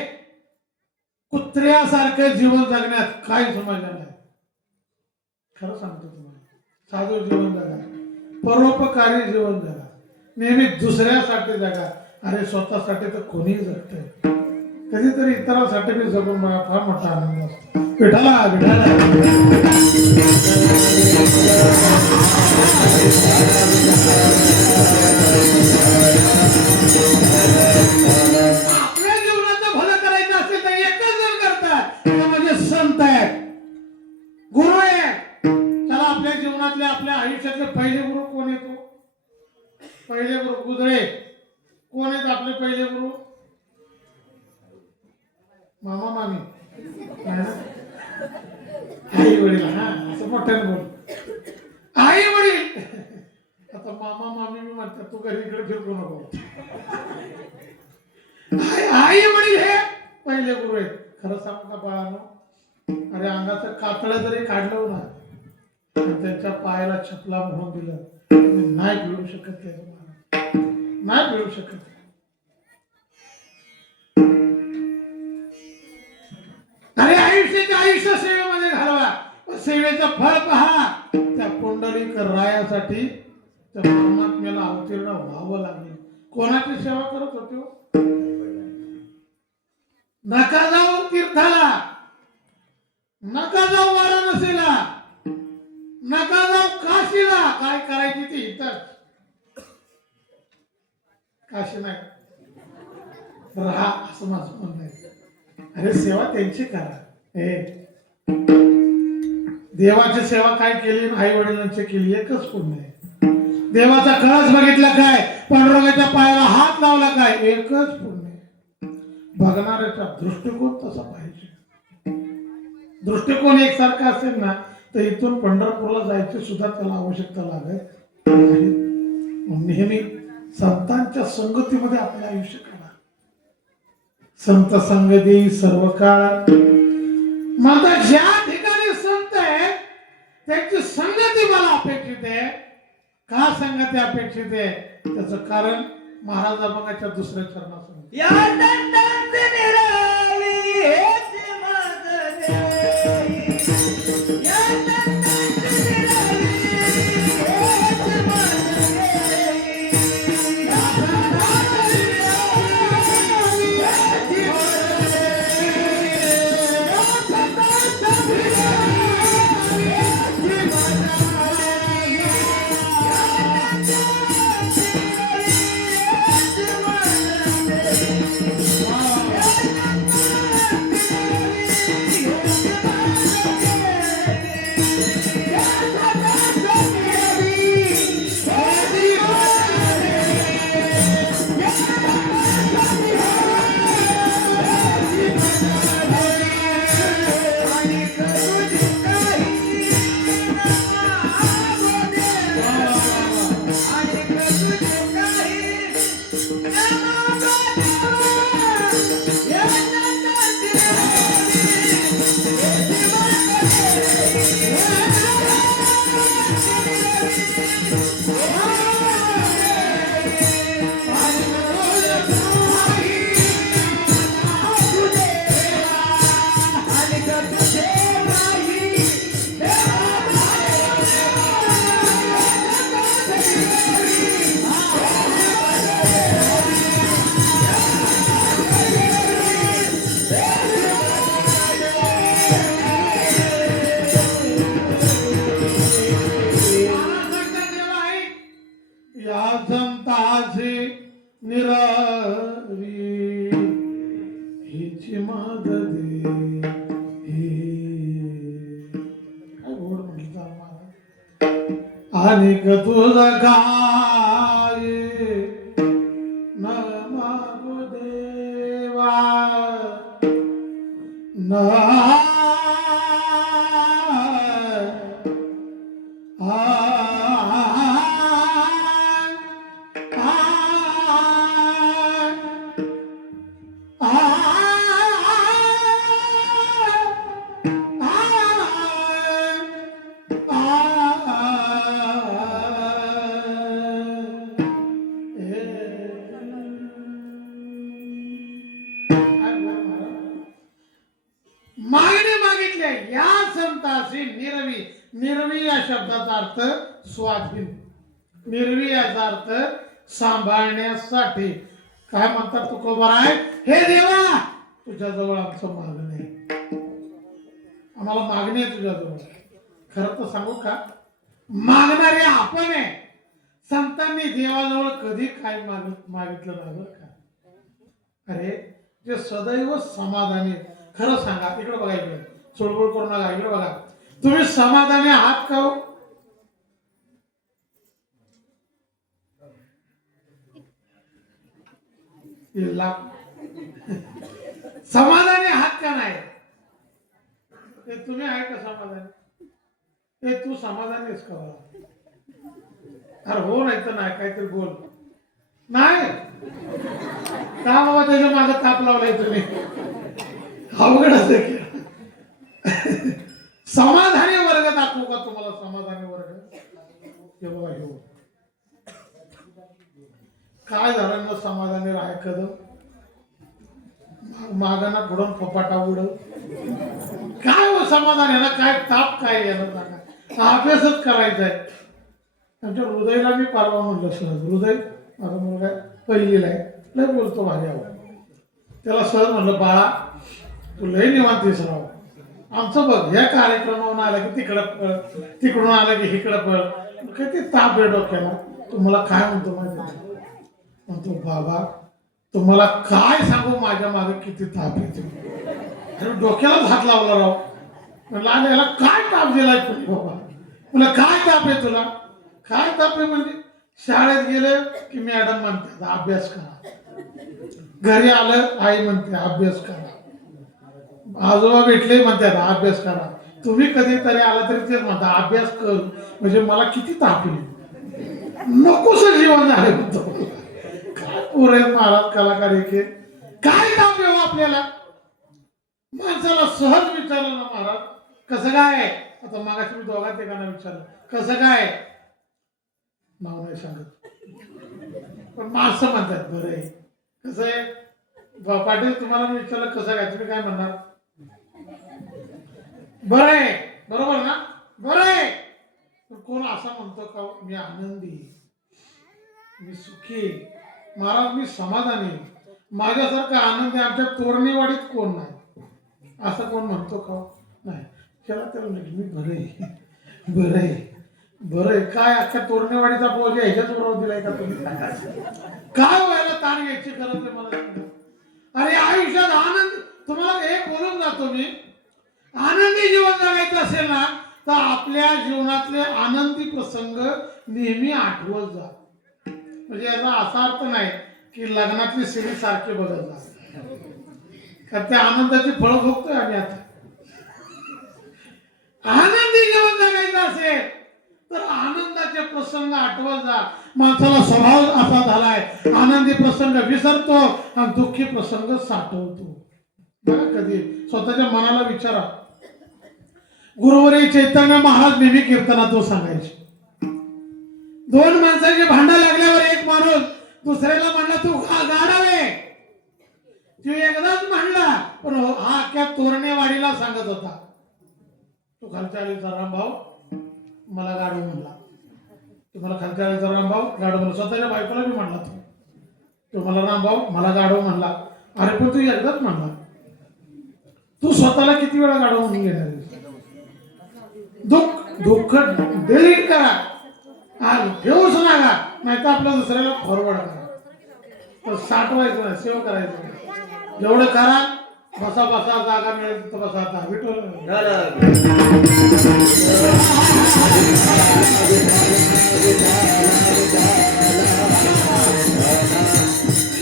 कुत्र्यासारखं जीवन जगण्यात काय समजलं नाही. खरं सांगतो तुम्हाला, साधं जीवन जगा, परोपकारी जीवन जगा, नेहमी दुसऱ्यासाठी जगा. अरे स्वतःसाठी तर कोणीही जगतंय, कधीतरी इतरांसाठी बी जगून मला फार मोठा आनंद असतो. विठाला विठाला आपल्या जीवनाचं भलं करायचं असेल तर एकच जण करतात, ते म्हणजे संत आहेत, गुरु आहेत. चला आपल्या जीवनातले, आपल्या आयुष्यातले पहिले गुरु कोण येतो? पहिले गुरु गुजळे. कोण आहेत आपले पहिले गुरु? मामा मामी, आई वडील. हा असं मोठ्याने बोल, आई वडील. आता मामा मामी मी म्हणतात, तू घरी इकडे फिरकू नको. आई वडील हे पहिले गुरु आहेत. खरं सांगू का बाळांनो, अरे अंगाचं कातळं जरी काढलं ना, त्यांच्या पायाला चपला म्हणून दिलं, नाही मिळू शकत, नाही मिळू शकत. अरे आयुष्य सेवेमध्ये घालवा, सेवेचं फळ पहा. त्या पुंडलिक रायासाठी त्या परमात्म्याला अवतीर्ण व्हावं लागेल. कोणाची सेवा करत होते? नका जाऊ तीर्थाला, नका जाऊ वाराणसीला, नका जाऊ काशीला. काय करायची ती इथं, काशी नाही राहा असं माझं म्हणणं आहे. अरे सेवा त्यांची करा. देवाची सेवा काय केली, आई वडिलांची केली, एकच पुण्य आहे. देवाचा कळस बघितला काय, पांडुरंगाच्या पायाला हात लावला काय, एकच पुण्य आहे. बघणाऱ्याचा दृष्टिकोन तसा पाहिजे. दृष्टिकोन एकसारखा असेल ना, तर इथून पंढरपूरला जायची सुद्धा त्याला आवश्यकता लागत नाही. नेहमी संतांच्या संगतीमध्ये आपलं आयुष्य काढा. संत संग देई सर्व काळ. मग ज्या ठिकाणी संत आहे त्याची संगती मला अपेक्षित आहे. का संगती अपेक्षित आहे त्याचं कारण महाराजांच्या दुसऱ्या चरणासमोर आणि तुझा काय न मागो देवा न निर्वी या शब्दाचा अर्थ स्वाधीन. निर्वी याचा अर्थ सांभाळण्यासाठी. काय म्हणतात तुकोबाराय, हे देवा तुझ्याजवळ आमचं मागणं आहे, आम्हाला मागणी आहे तुझ्याजवळ. खरं तर सांगू का, मागणारे आपण आहे. संतांनी देवाजवळ कधी काय मागितलं नाही बरं का. अरे जे सदैव समाधानी, खरं सांगा, इकडे बघा, इकडे सोडबोड करू नका, इकडे बघा, तुम्ही समाधानी आहात का हो? समाधानी आहात का नाही? ते तुम्ही आहे का समाधानी? ते तू समाधानी आहेस का? अरे हो, नाही तर नाही, काहीतरी बोल. नाही का बाबा, त्याच्या मागे ताप लावलाय तुम्ही? अवघड असते की. समाधानी वर्ग दाखवू का तुम्हाला? समाधानी वर्ग हे बघा, हे काय झालं मग समाधानी राहाय कदम मागाना घडून फपाटा उड काय हो समाधान आहे ना? काय ताप काय येणार ना? अभ्यासच करायचा आहे. आमच्या हृदयला मी परवा म्हणलं, सहज हृदय माझा मुलगा पहिलीला आहे, लय बोलतो भारी आहो. त्याला सहज म्हणलं, बाळा तू लय निवांत राव, आमचं बघ या कार्यक्रमावरून आला की तिकडं पळ, तिकडून आलं की इकडं पळ, किती ताप आहे डोक्याला. तुम्हाला काय म्हणतो माहिती? म्हणतो बाबा तुम्हाला काय सांगू, माझ्या मागे किती ताप येतो. अरे डोक्यालाच हात लावला राव. म्हणलं याला काय ताप दिलाय तुम्ही बाबा? तुला काय ताप आहे? तुला काय ताप आहे म्हणजे? शाळेत गेले की मॅडम म्हणते अभ्यास करा, घरी आलं आई म्हणते अभ्यास करा, आजोबा भेटले म्हणतात अभ्यास करा, तुम्ही कधीतरी आला तरी तेच म्हणता अभ्यास कर. म्हणजे मला किती ताप येईल, नकोस जीवन झाले म्हणतो. काय पुरे महाराज कलाकार एके, काय ताप येऊ आपल्याला? माणसाला सहज विचारलं ना महाराज कसं काय? आता मागाशी मी दोघांत एकांना विचारलं कसं काय, नाव नाही सांगत, पण माणसं म्हणतात बरं आहे. कसं आहे पाटील, तुम्हाला मी विचारलं कसं काय, तुम्ही काय म्हणणार? बरं आहे, बरोबर ना? बरं आहे. कोण असं म्हणतो का मी आनंदी, मी सुखी, महाराज मी समाधानी, माझ्यासारखा आनंदी आमच्या तोरणीवाडीत कोण नाही, असं कोण म्हणतो का? नाही. त्याला मी बरं आहे, बरं आहे, बरं आहे. काय अख्ख्या तोरणेवाडीचा बोल ह्याच्याच बरोबर दिलाय का तुम्ही? काय व्हायला ताण घ्यायची गरज आहे मला? अरे आयुष्यात आनंद, तुम्हाला हे बोलून जातो मी, आनंदी जीवन जगायचं असेल ना तर आपल्या जीवनातले आनंदी प्रसंग नेहमी आठवत जा. म्हणजे याचा असा अर्थ नाही की लग्नातली सिरी सारखे बघत जा, कारण त्या आनंदाची फळं भोगतोय आम्ही आता. आनंदी जीवन जगायचं असेल तर आनंदाचे प्रसंग आठवत जा. माणसाला स्वभाव असा झालाय, आनंदी प्रसंग विसरतो आणि दुःखी प्रसंग साठवतो. बघा कधी स्वतःच्या मनाला विचारा. गुरुवरी चैतन्य महाराज नेहमी कीर्तनातून सांगायचे, दोन माणसाचे भांडण लागल्यावर एक माणूस दुसऱ्याला म्हणला तू गाडावे, तू एकदाच म्हणला, पण हा अख्ख्या तोरणेवाडीला सांगत होता, तू खालच्या आलीचा रामभाऊ मला गाडू म्हणला, तुम्हाला खालच्या आलीचा रामभाऊ गाडू म्हणला. स्वतःच्या बायकोला बी म्हणला तो मला रामभाऊ मला गाडू म्हणला. अरे पण तू एकदाच म्हणला, तू स्वतःला किती वेळा गाडू म्हणून घेणार? दुःख डिलीट करा, ठेवूच नका, नाही तर आपल्या दुसऱ्याला फॉरवर्ड करा. तर साठवायचं नाही, सेव करायचं. जेवढं करा, बसा बसा, जागा मिळेल तिथं बसा. आता विठ्ठल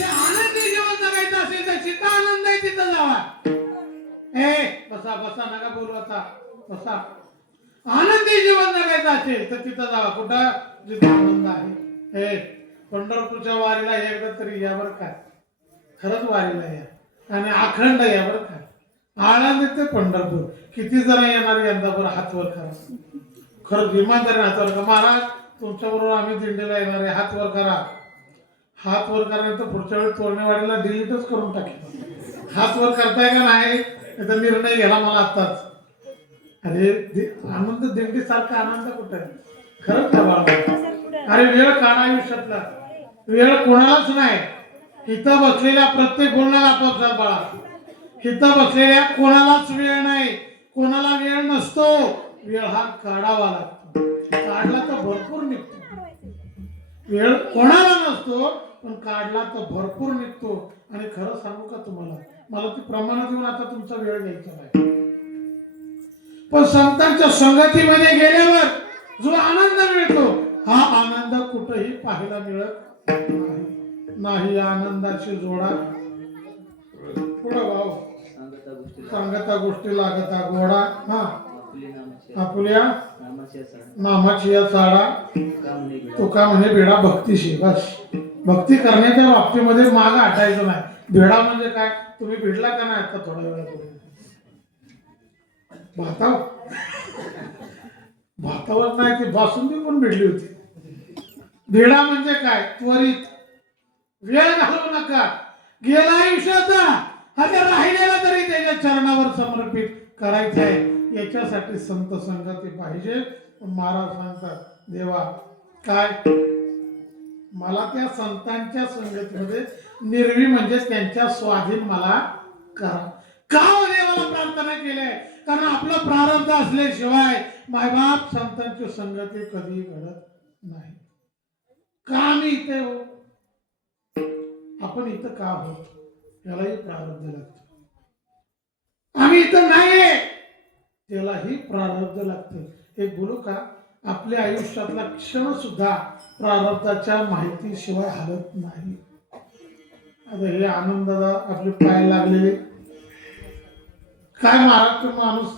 आनंदी जीवन जगायचं असेल तर जिथं आनंद आहे तिथं जावा. बसा बसा, नका बोलू, आता बसा. आनंदी जीवन जगायचं असेल तर तिथं जावा. कुठं? जिथं आनंद आहे. पंढरपूरच्या वारीला एकदा तरी या बरं काय, खरंच वारीला या आणि अखंड या बरं काय. आळंदी ते पंढरपूर किती जण येणार यंदा? बरं हात वर करा, खरंच इमानदारी हात वर करा. महाराज तुमच्या बरोबर आम्ही दिंडीला येणार आहे, हात वर करा. हात वर करायचं पुढच्या वेळी तोरणेवाडीला डिलीटच करून टाकेल. हात वर करताय का नाही याचा निर्णय घ्यायला मला आत्ताच. अरे आनंद दिंडी सारखा आनंद कुठे आहे? खरंच ना बाळा. अरे वेळ काढा आयुष्यातला. वेळ कोणालाच नाही. इथं बसलेल्या प्रत्येक बोलणारा आपापसात बाळा. इथं बसलेल्या कोणालाच वेळ नाही. कोणाला वेळ नसतो. वेळ हा काढावा लागतो. काढला तर भरपूर निघतो. वेळ कोणाला नसतो पण काढला तर भरपूर निघतो. आणि खरं सांगू का तुम्हाला, मला ती प्रमाण देऊन आता तुमचा वेळ घ्यायचा नाही. पण संतांच्या संगतीमध्ये गेल्यावर जो आनंद मिळतो हा आनंद कुठेही पाहायला मिळत नाही. आनंदाची जोडा पुढं भाऊ सांगता गोष्टी लागता गोडा. हा आपल्या नामाची या चाडा तुका म्हणे भेडा भक्तीशी. बस भक्ती करण्याच्या बाबतीमध्ये माग हटायचं नाही. भेडा म्हणजे काय, तुम्ही भिडला का नाही आता थोड्या वेळापूर्वी भातावर नाही ती बासुंदी पण भिडली होती. भेडा म्हणजे काय, त्वरित वेळ घालवू नका. गेला आयुष्याचा आता राहिलेला तरी त्याच्या चरणावर समर्पित करायचं आहे. याच्यासाठी संत संगती पाहिजे. महाराज सांगतात देवा काय, मला त्या संतांच्या संगतीमध्ये निर्वी म्हणजे त्यांच्या स्वाधीन मला करा. का देवाला प्रार्थना केली आहे? कारण आपलं प्रारब्ध असल्याशिवाय मायबाप संतांची संगती कधी घडत नाही. का आम्ही इथे हो, आपण इथं का आहोत यालाही प्रारब्ध लागतं. आम्ही इथं नाहीये त्यालाही प्रारब्ध लागतं. एक बोलू का, आपल्या आयुष्यातला क्षण सुद्धा प्रारब्धाच्या माहितीशिवाय हलत नाही. आता हे आनंदाला आपले पाय लागलेले काय, महाराष्ट्र माणूस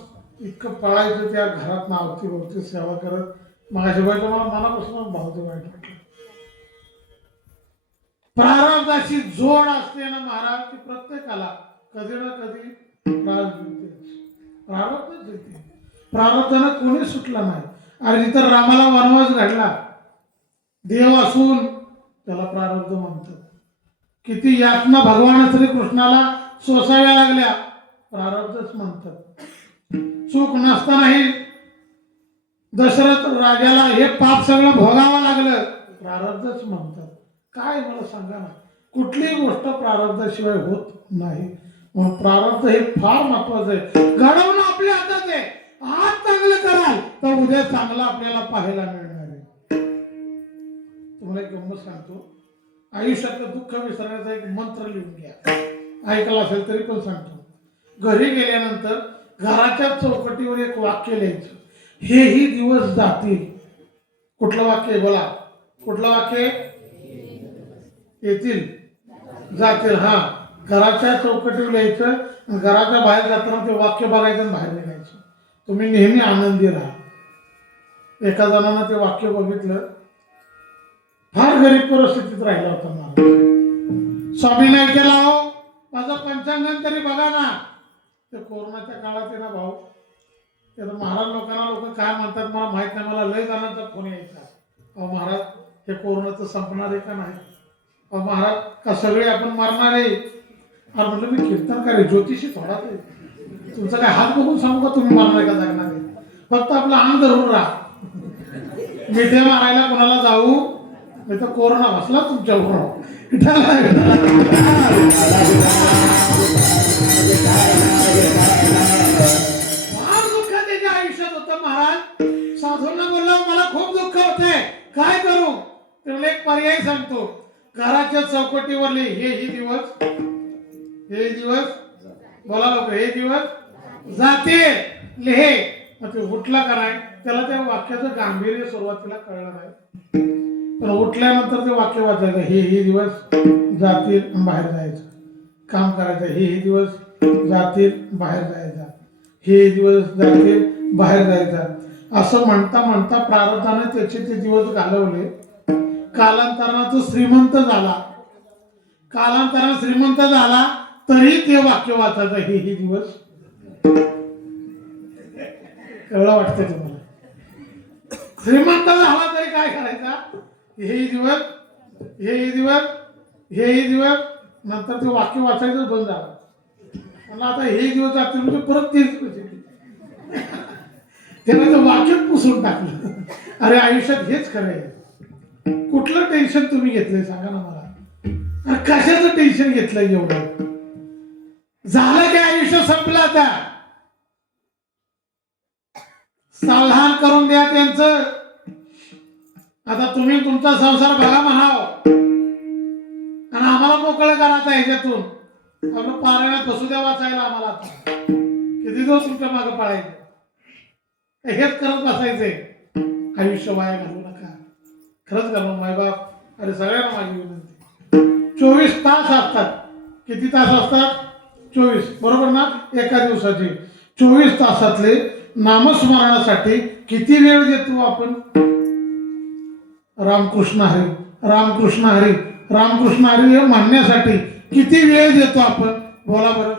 इतकं पळायचं त्या घरात ना अवतीभोवती सेवा करत. माझ्या बायको मला मनापासून भावते वाईट वाटलं. प्रारब्धाची जोड असते ना महाराज, की प्रत्येकाला कधी ना कधी प्रारब्धच येते. प्रारब्धानं कोणी सुटला नाही. आणि जिथं रामाला वनवास घडला, देव असून त्याला प्रारब्ध म्हणतात. किती यातना भगवान श्रीकृष्णाला सोसाव्या लागल्या, प्रारब्धच म्हणतात. चूक नसतानाही दशरथ राजाला हे पाप सगळं भोगावं लागलं, प्रारब्धच म्हणतात. काय मला सांगा ना, कुठलीही गोष्ट प्रारब्धाशिवाय होत नाही. म्हणून प्रारब्ध हे फार महत्वाचं आहे. घडवणं आपल्या हातात आहे. आज चांगलं कराल तर उद्या चांगलं आपल्याला पाहायला मिळणार आहे. तुम्हाला एक गंमत सांगतो. आयुष्यातलं दुःख विसरण्याचा एक मंत्र लिहून घ्या. ऐकला असेल तरी पण सांगतो. घरी गेल्यानंतर घराच्या चौकटीवर एक वाक्य लिहायचं, हेही दिवस जातील. कुठलं वाक्य बोला, कुठलं वाक्य? येतील जातील. हा, घराच्या चौकटीवर लिहायचं. घराच्या बाहेर जाताना ते वाक्य बघायचं आणि बाहेर निघायचं. तुम्ही नेहमी आनंदी राहा. एका जणानं ते वाक्य बघितलं, फार गरीब परिस्थितीत राहिला होता महाराज. स्वामी नाही केला हो, माझं पंचांगण तरी बघा ना. ते कोरोनाच्या काळात आहे ना भाऊ, तर महाराज लोकांना लोक काय म्हणतात मला माहित नाही. मला लय जणांचा फोन यायचा, अहो महाराज हे कोरोनाचं संपणार आहे का नाही? अहो महाराज का सगळे आपण मारणार आहे? अरे म्हटलं मी कीर्तनकारी ज्योतिषी थोडा ते तुमचा काय हात बघून सांगू का तुम्ही मारणार का जगणार आहे? फक्त आपलं अंग धरून राहा. मिठे मारायला कोणाला जाऊ नाही तर कोरोना बसला तुमच्यावर. फार दुःख त्याच्या आयुष्यात होतं महाराज. साधूंना बोलला मला खूप दुःख होतंय, काय करू? त्याला एक पर्याय सांगतो. घराच्या चौकटीवरले हे दिवस, हे दिवस बोला लोक, हे दिवस जाते लिहे. मग ते उठला का नाही, त्याला त्या वाक्याचं गांभीर्य सुरुवातीला कळलं नाही. पण उठल्यानंतर ते वाक्य वाचायचं, हे दिवस जातील बाहेर जायचं, काम करायचं. हे दिवस जातील बाहेर जायचा, हे दिवस जातील बाहेर जायचा. असं म्हणता म्हणता प्रारब्धाने त्याचे ते दिवस घालवले. कालांतरानं तो श्रीमंत झाला. कालांतरानं श्रीमंत झाला तरी ते वाक्य वाचायचं, हे दिवस. कळलं वाटतं तुम्हाला? श्रीमंत झाला तरी काय करायचा, हे दिवस, हे दिवस, हे दिवस. नंतर ते वाक्य वाचायचं बंद झालं. मला आता हे दिवस जातील म्हणजे परत तेच त्याला तर वाक्यात पुसून टाकलं. अरे आयुष्यात हेच खरं आहे. कुठलं टेन्शन तुम्ही घेतलंय सांगा ना मला. अरे कशाचं टेन्शन घेतलंय एवढं? झालं की आयुष्य संपलं आता. समाधान करून द्या त्यांचं. आता तुम्ही तुमचा संसार बघा म्हणाव आणि आम्हाला मोकळं करा आता ह्याच्यातून. आपलं पारायणात बसू द्या वाचायला आम्हाला. आता किती दिवस तुमच्या मागं पळायचं? हेच करत बसायचंय. आयुष्य वाया घालू नका. खरंच घालू मायबाप. अरे सगळ्यांना माझी विनंती. 24 तास असतात. किती तास असतात? 24. बरोबर ना? एका दिवसाचे 24 तासातले नामस्मरणासाठी किती वेळ देतो आपण? रामकृष्ण हरी, रामकृष्ण हरी, रामकृष्ण हरी हे म्हणण्यासाठी किती वेळ देतो आपण? बोला बरं.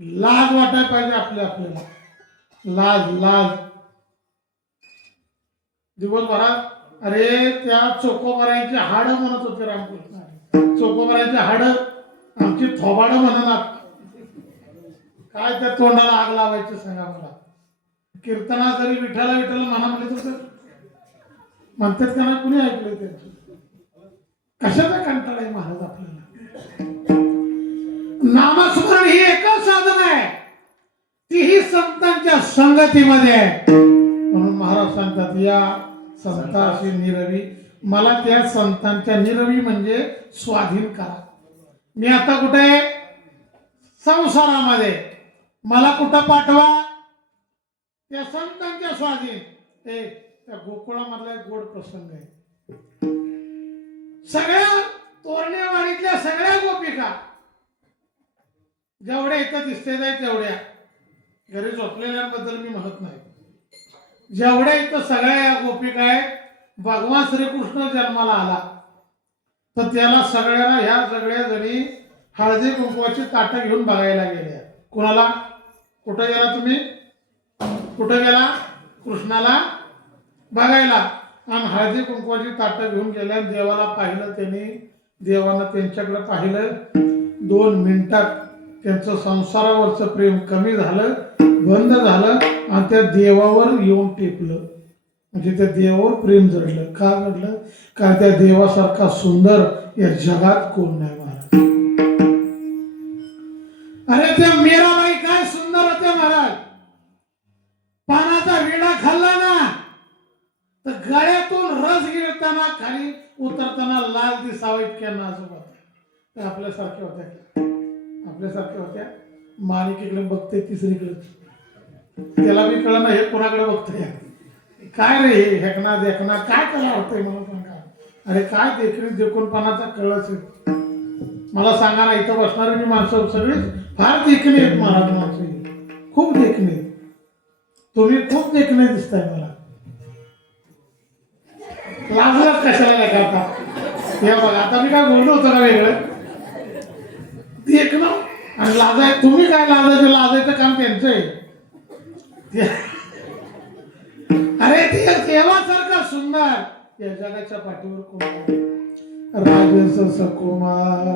लाज वाटायला पाहिजे आपल्याला. लाज लाज. दिवसभरात अरे त्या चोकोबारांची हाडं म्हणत होते रामकृष्ण हरी. चोकोबारांची हाडं आमची थोबाडं म्हणणार. काय त्या तोंडाला आग लावायची सांगा मला. कीर्तना जरी विठाला विठाला म्हणा म्हणले तर म्हणतात का ना? कुणी ऐकलंय त्यांचं? कशाचा कंटाळा आहे महाराज आपल्याला? नामस्मरण ही एकच साधन आहे, तीही संतांच्या संगतीमध्ये आहे. म्हणून महाराज सांगतात या संतांशी निरवी. मला त्या संतांच्या निरवी म्हणजे स्वाधीन करा. मी आता कुठे? संसारामध्ये. मला कुठं पाठवा? त्या संतांच्या स्वाधीन. त्या गोकुळामधला एक गोड प्रसंग आहे. सगळ्या तोरणेवाडीतल्या सगळ्या गोपिका जेवढ्या इथं दिसते जाय तेवढ्या, घरी झोपलेल्यांबद्दल मी म्हणत नाही, जेवढ्या इथं सगळ्या गोपिका आहेत, भगवान श्रीकृष्ण जन्माला आला तर त्याला सगळ्यांना ह्या सगळ्या जणी हळदी कुंकवाची ताटं घेऊन बघायला गेल्या. कुणाला? कुठं गेला तुम्ही? कुठं गेला? कृष्णाला बघायला. आणि हळदी कुंकवाची ताटं घेऊन गेल्या. देवाला पाहिलं त्यांनी. देवानं त्यांच्याकडे पाहिलं. 2 मिनिटात त्यांचं संसारावरचं प्रेम कमी झालं, बंद झालं आणि त्या देवावर येऊन टेपलं. म्हणजे त्या देवावर प्रेम जडलं. का जडलं? कारण त्या देवासारखा सुंदर या जगात कोण नाही महाराज. अरे त्या मीराबाई काय सुंदर होत्या महाराज. पानाचा विडा खाल्ला ना तर गळ्यातून रस गिळताना खाली उतरताना लाल दिसावा इतक्या नाजूक होत्या. त्या आपल्यासारख्या होत्या. आपल्यासारख्या होत्या. मालिकेकडे बघते तिसरीकडे. त्याला बी कळलं हे कोणाकडे बघतोय. काय रे हे हेकना देखना काय त्याला होतंय मला पण काय. अरे काय देखणी देखूनपणाचा कळच आहे. मला सांगा ना, इथं बसणारी मी माणसं सगळी फार देखणे आहेत महाराज. माणसं खूप देखणे. तुम्ही खूप देखणे दिसताय मला. लाजलाच कशाला नाही करता? हे बघा आता मी काय बोललो होतो का वेगळं? देखणं आणि लाजाय. तुम्ही काय लाजायचं? लाजायचं काम त्यांचं आहे. अरे ते देवासारखा सुंदर या जगाच्या पाठीवर कोण? राजस सकुमार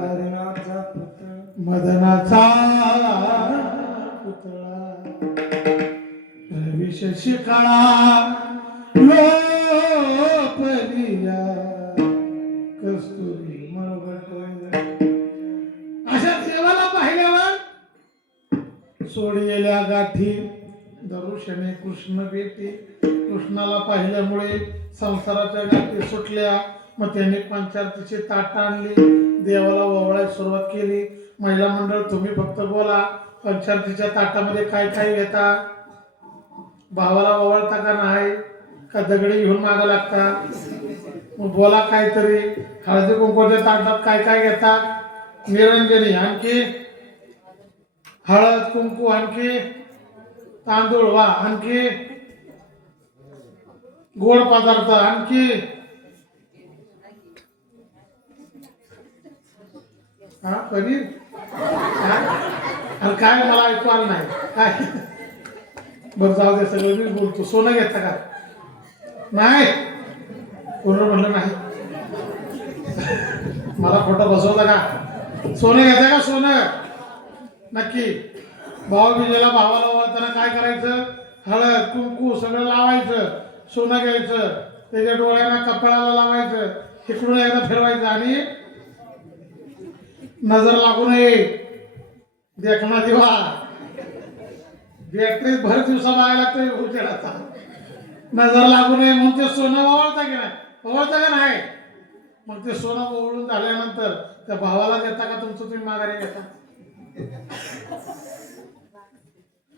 मदनाचा पुतळा रविश शिकाळा लोपलिया कस्तुरी मळवट. अशा देवाला पाहिल्यावर सोडलेल्या गाठी दरुशने कृष्ण भेटी. कृष्णाला पाहिल्यामुळे संसाराच्या गाठी सुटल्या. मग त्यांनी पंचारतीची ताटं आणली. देवाला ओवाळायला सुरुवात केली. महिला मंडळ तुम्ही फक्त बोला, पंचारतीच्या ताटामध्ये काय काय घेता? भावाला ओवाळता का नाही? का दगडी घेऊन मागं लागता? मग बोला काहीतरी. हळदी कुंकवाच्या ताटात काय काय घेतात? निरंजनी, आणखी हळद कुंकू, आणखी तांदूळ, वा, आणखी गोड पदार्थ, आणखी पनीर. अरे काय मला ऐकू आलं नाही काय. बरं जाऊ दे, सगळं मी बोलतो. सोनं घेता का? नाही. कोण म्हणलं नाही? मला खोटं बसवलं का? सोनं घेता का? सोनं नक्की. भाऊबीजेला भावाला ओवाळताना काय करायचं? हळद कुंकू सगळं लावायचं, सोनं घ्यायचं, त्याच्या डोळ्यांना कपाळाला लावायचं, इकडून एकदा फिरवायचं आणि नजर लागू नये देखना दिवा बॅटरी भर दिवसा बघायला लागतोय उजेडाचा, नजर लागू नये म्हणून ते सोनं ओवाळता की नाही? ओवाळता का नाही? मग ते सोनं ओवळून झाल्यानंतर त्या भावाला देता का तुमचं तुम्ही माघारी घेता?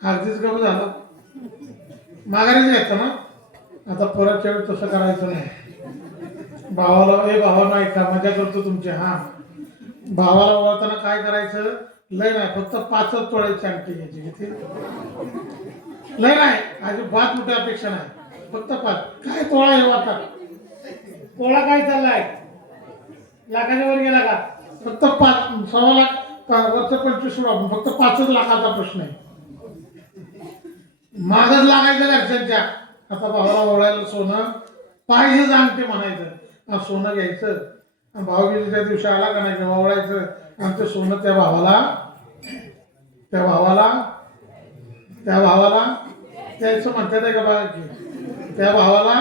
अगदीच गप झालं, माघारीच घेता ना. आता परतच्या वेळी तसं करायचं नाही. भावाला ए भावाला ऐका, मजा करतो तुमची. हा, भावाला ओवाळताना काय करायचं? लय नाही, फक्त 5 तोळ्याची अंगठी घ्यायची. किती? लय नाही, अजिबात मोठी अपेक्षा नाही, फक्त 5. काय तोळा हे आता? तोळा काय चाललाय? लाखाच्या वर गेला का? फक्त 5, 6 लाख वरचं 25 सोडा, फक्त 5च लाखाचा प्रश्न आहे. मागच लागायचं घरच्यांच्या. आता भावाला ओवाळायला सोनं पाहिजेच, अंगठी म्हणायचं, सोनं घ्यायचं आणि भाऊबीजेच्या दिवशी आला का नाही ओवाळायचं आणि ते सोनं त्या भावाला द्यायचं म्हणतात का बघा की. त्या भावाला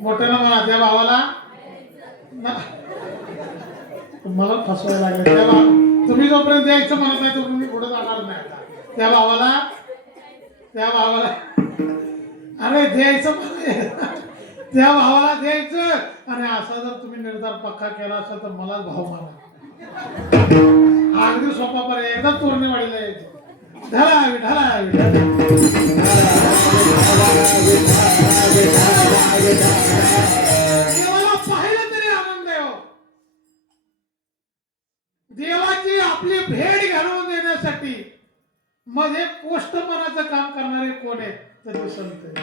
मोठ्यानं म्हणा, त्या भावाला मला फसवायला लागले. तुम्ही जोपर्यंत द्यायचं म्हणत नाही तोपर्यंत मी पुढे जाणार नाही. त्या भावाला अरे द्यायचं म्हणे, त्या भावाला द्यायचं. आणि असा जर तुम्ही निर्धार पक्का केला असेल तर मलाच भाव माना. अगदी सोपा पर्याय, एकदा तोरणीवाडीला यायचं. देवाला पाहिलं तरी आनंद आहे. देवाची आपली भेट घालवून देण्यासाठी मध्ये पोस्टमनाचं काम करणारे कोण आहेत? तर ते संत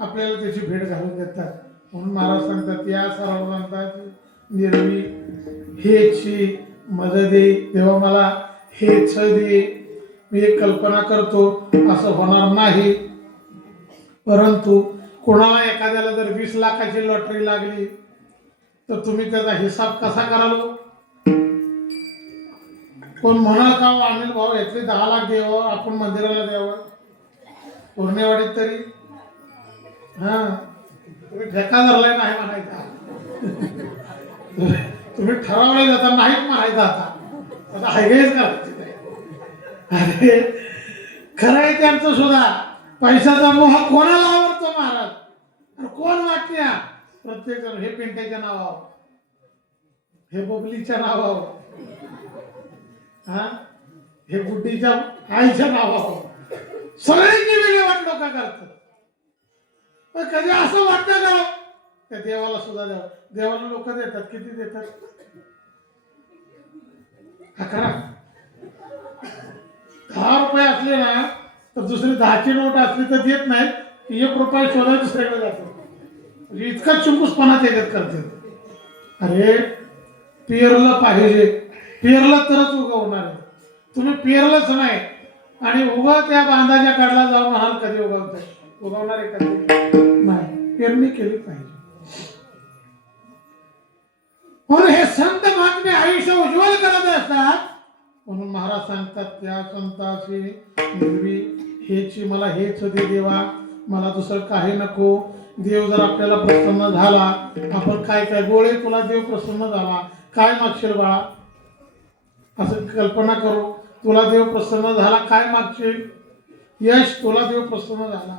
आपल्याला त्याची भेट घालून देतात. म्हणून महाराज सांगतात, या सर्वांतात निर्वी हेची मदत दे. देवा मला हेच दे. मी एक कल्पना करतो असं होणार नाही, परंतु कोणाला एखाद्याला जर 20 लाखाची लॉटरी लागली तर तुम्ही त्याचा हिसाब कसा कराल? कोण म्हणाल का अनिल भाऊ यातले 10 लाख द्यावं, आपण मंदिराला द्यावं पूर्णेवाडीत तरी? हा, तुम्ही ठेका धरलाय नाही म्हणायचा, तुम्ही ठरवलं जाता नाहीच म्हणायचं. आता हायगेच करायचं. अरे खरं आहे त्यांचं सुद्धा. पैशाचा मोह कोणाला आवडतो महाराज? आणि कोण वाटते? प्रत्येक जण हे पेंट्याच्या नावावर, हे बबलीच्या नावावर, हा हे गुड्डीच्या आईच्या नावावर, सगळ्यांनी वेगळे वाट लोक करतात. पण कधी असं वाटतं का त्या देवाला सुद्धा द्यावं? देवाला लोक देतात, किती देतात? 11. 10 रुपये असले ना तर दुसरी 10ची नोट असली तर देत नाही. 1 रुपया शोधायला दुसऱ्याकडे जातो. म्हणजे इतका चिंपूसपणा त्याच्यात करते. अरे पेरलं पाहिजे, पेरलं तरच उगवणार आहे. तुम्ही पेरलंच नाही आणि उगा त्या बांधाच्या कडला जाऊन म्हणाल कधी उगवतंय? उगवणार आहे कधी नाही. पेरणी केली पाहिजे. म्हणून हे संत महात्मे आयुष्य उज्ज्वल करत असतात. म्हणून महाराज सांगतात, त्या संताची निर्वी हेची मला हेच दे देवा, मला दुसरं काही नको. देव जर आपल्याला प्रसन्न झाला, आपण काय काय गोळे तुला देव प्रसन्न झाला, काय मागशील बाळा? असं कल्पना करू, तुला देव प्रसन्न झाला काय मागशील? यश, तुला देव प्रसन्न झाला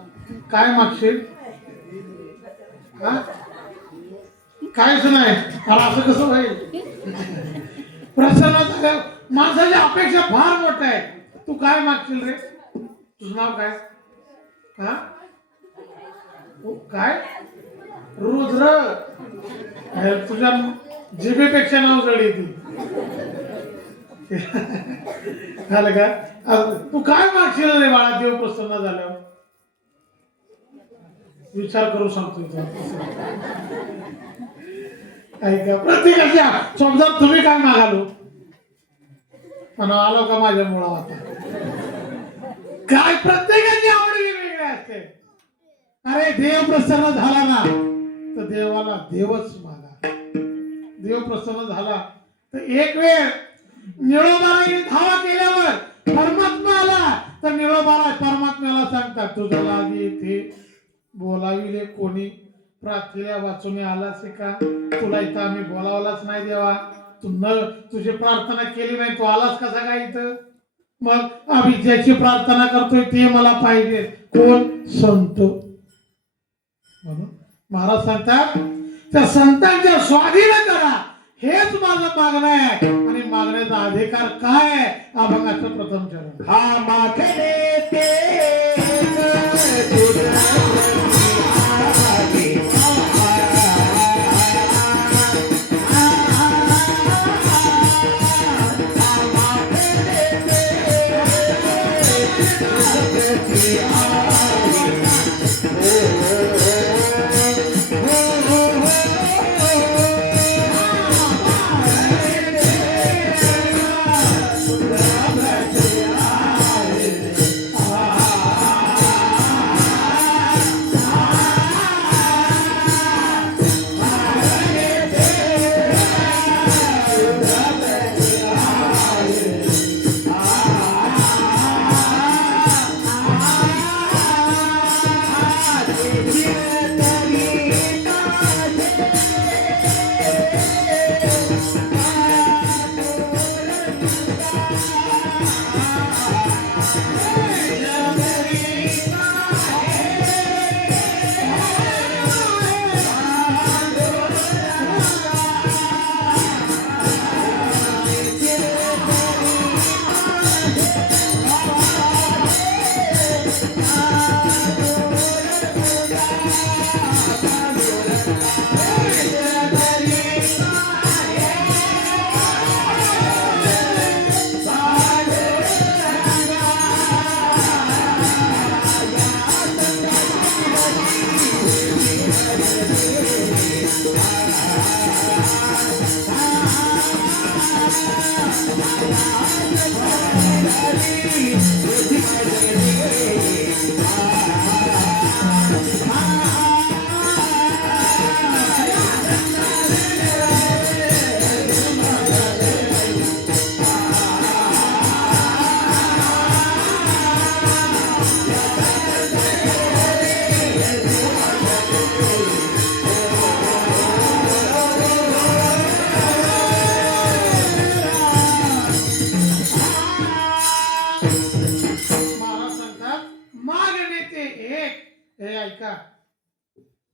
काय मागशील? काहीच नाही. असं कसं होईल? प्रसन्न झालं, माणसाची अपेक्षा फार मोठ्या आहे. तू काय मागशील रे? तुझं नाव काय? हा काय? रुद्र. तुझ्या जिभेपेक्षा नाव जडी ती झालं का? तू काय मागशील रे बाळा देव प्रसन्न झाल्यावर? विचार करू सांगतो. ऐका, प्रत्येकाच्या समजा तुम्ही काय मागालो पण आलो का माझ्या मुळा आता काय? प्रत्येकाची आवड वेगवेगळी असते. अरे देव प्रसन्न झाला ना तर देवाला देवच मागा. देव प्रसन्न झाला तर एक वेळ निळोबाराने धावा केल्यावर परमात्मा आला तर निरोप आला. परमात्म्याला सांगतात तुझं लागी इथे बोलाविले कोणी, प्रार्थीला वाचून आलास का? तुला इथं आम्ही बोलावलाच नाही देवा. तू न तुझी प्रार्थना केली नाही, तू आलास कसा काय इथं? मग आम्ही ज्याची प्रार्थना करतोय ते मला पाहिजे. कोण? संत. म्हणून महाराज सांगतात त्या संतांच्या स्वाधीन करा, हेच माझं मागणं आहे. आणि मागण्याचा अधिकार काय आहे? अभंगाचं प्रथम चरण. हा मागणे ते तुझं आहे.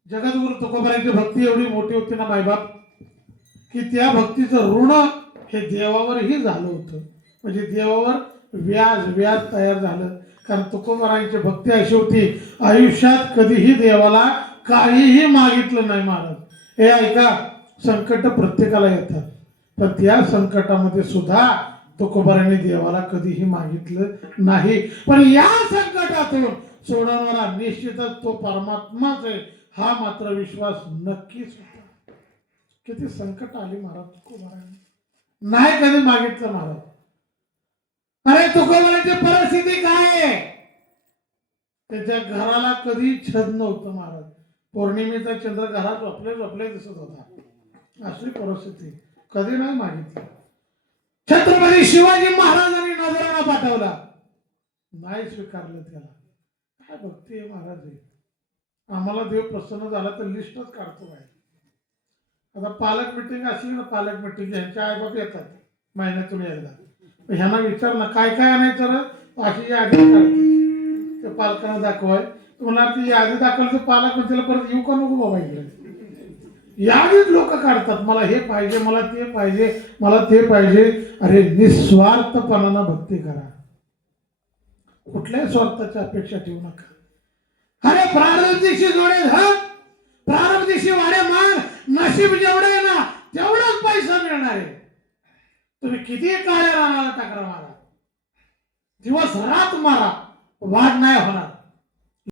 जगद्गुरु तुकोबाराची भक्ती एवढी मोठी होती ना मायबाप, की त्या भक्तीचं ऋण हे देवावरही झालं होतं. म्हणजे देवावर व्याज व्याज तयार झालं. कारण तुकोबारांची भक्ती अशी होती, आयुष्यात कधीही देवाला काहीही मागितलं नाही महाराज. हे ऐका, संकट प्रत्येकाला येतात, पण त्या संकटामध्ये सुद्धा तुकोबारांनी देवाला कधीही मागितलं नाही. पण या संकटातून सोडवणारा निश्चितच तो परमात्माच आहे, हा मात्र विश्वास नक्कीच होता. किती संकट आली महाराज तुकोबारांनी, नाही कधी मागितलं महाराज. अरे तुकोबारांची परिस्थिती काय आहे? त्याच्या घराला कधी छत नव्हतं महाराज. पौर्णिमेचा चंद्र घरात झोपले दिसत होता. अशी परिस्थिती, कधी नाही मागितली. छत्रपती शिवाजी महाराजांनी नजराणा पाठवला, नाही स्वीकारलं त्याला. काय भक्ती आहे महाराज. आम्हाला देव प्रसन्न झाला तर लिस्टच काढतो बाहेर. आता पालक मिटिंग असली ना, पालक मिटिंग ह्यांच्या आईबाप येतात महिन्यातून एकदा. ह्यांना विचारलं काय काय आणायचं रे, अशी यादी काढते, ते पालकांना दाखवाय. तुम्हाला ती यादी दाखवली तर पालक म्हणतील परत येऊ का नको बाबा इकडे. यादीच लोक काढतात, मला हे पाहिजे, मला ते पाहिजे, मला ते पाहिजे. अरे निस्वार्थपणानं भक्ती करा, कुठल्याही स्वार्थाची अपेक्षा ठेवू नका. अरे प्रारब्ध दिवशी जोडे धर, प्रारब्ध दिवशी वाडे मार, नशीब जेवढे ना तेवढाच पैसा मिळणार आहे. तुम्ही किती काळ्या रानाला टाकरा मारा, दिवस रात मारा, वाढ नाही होणार.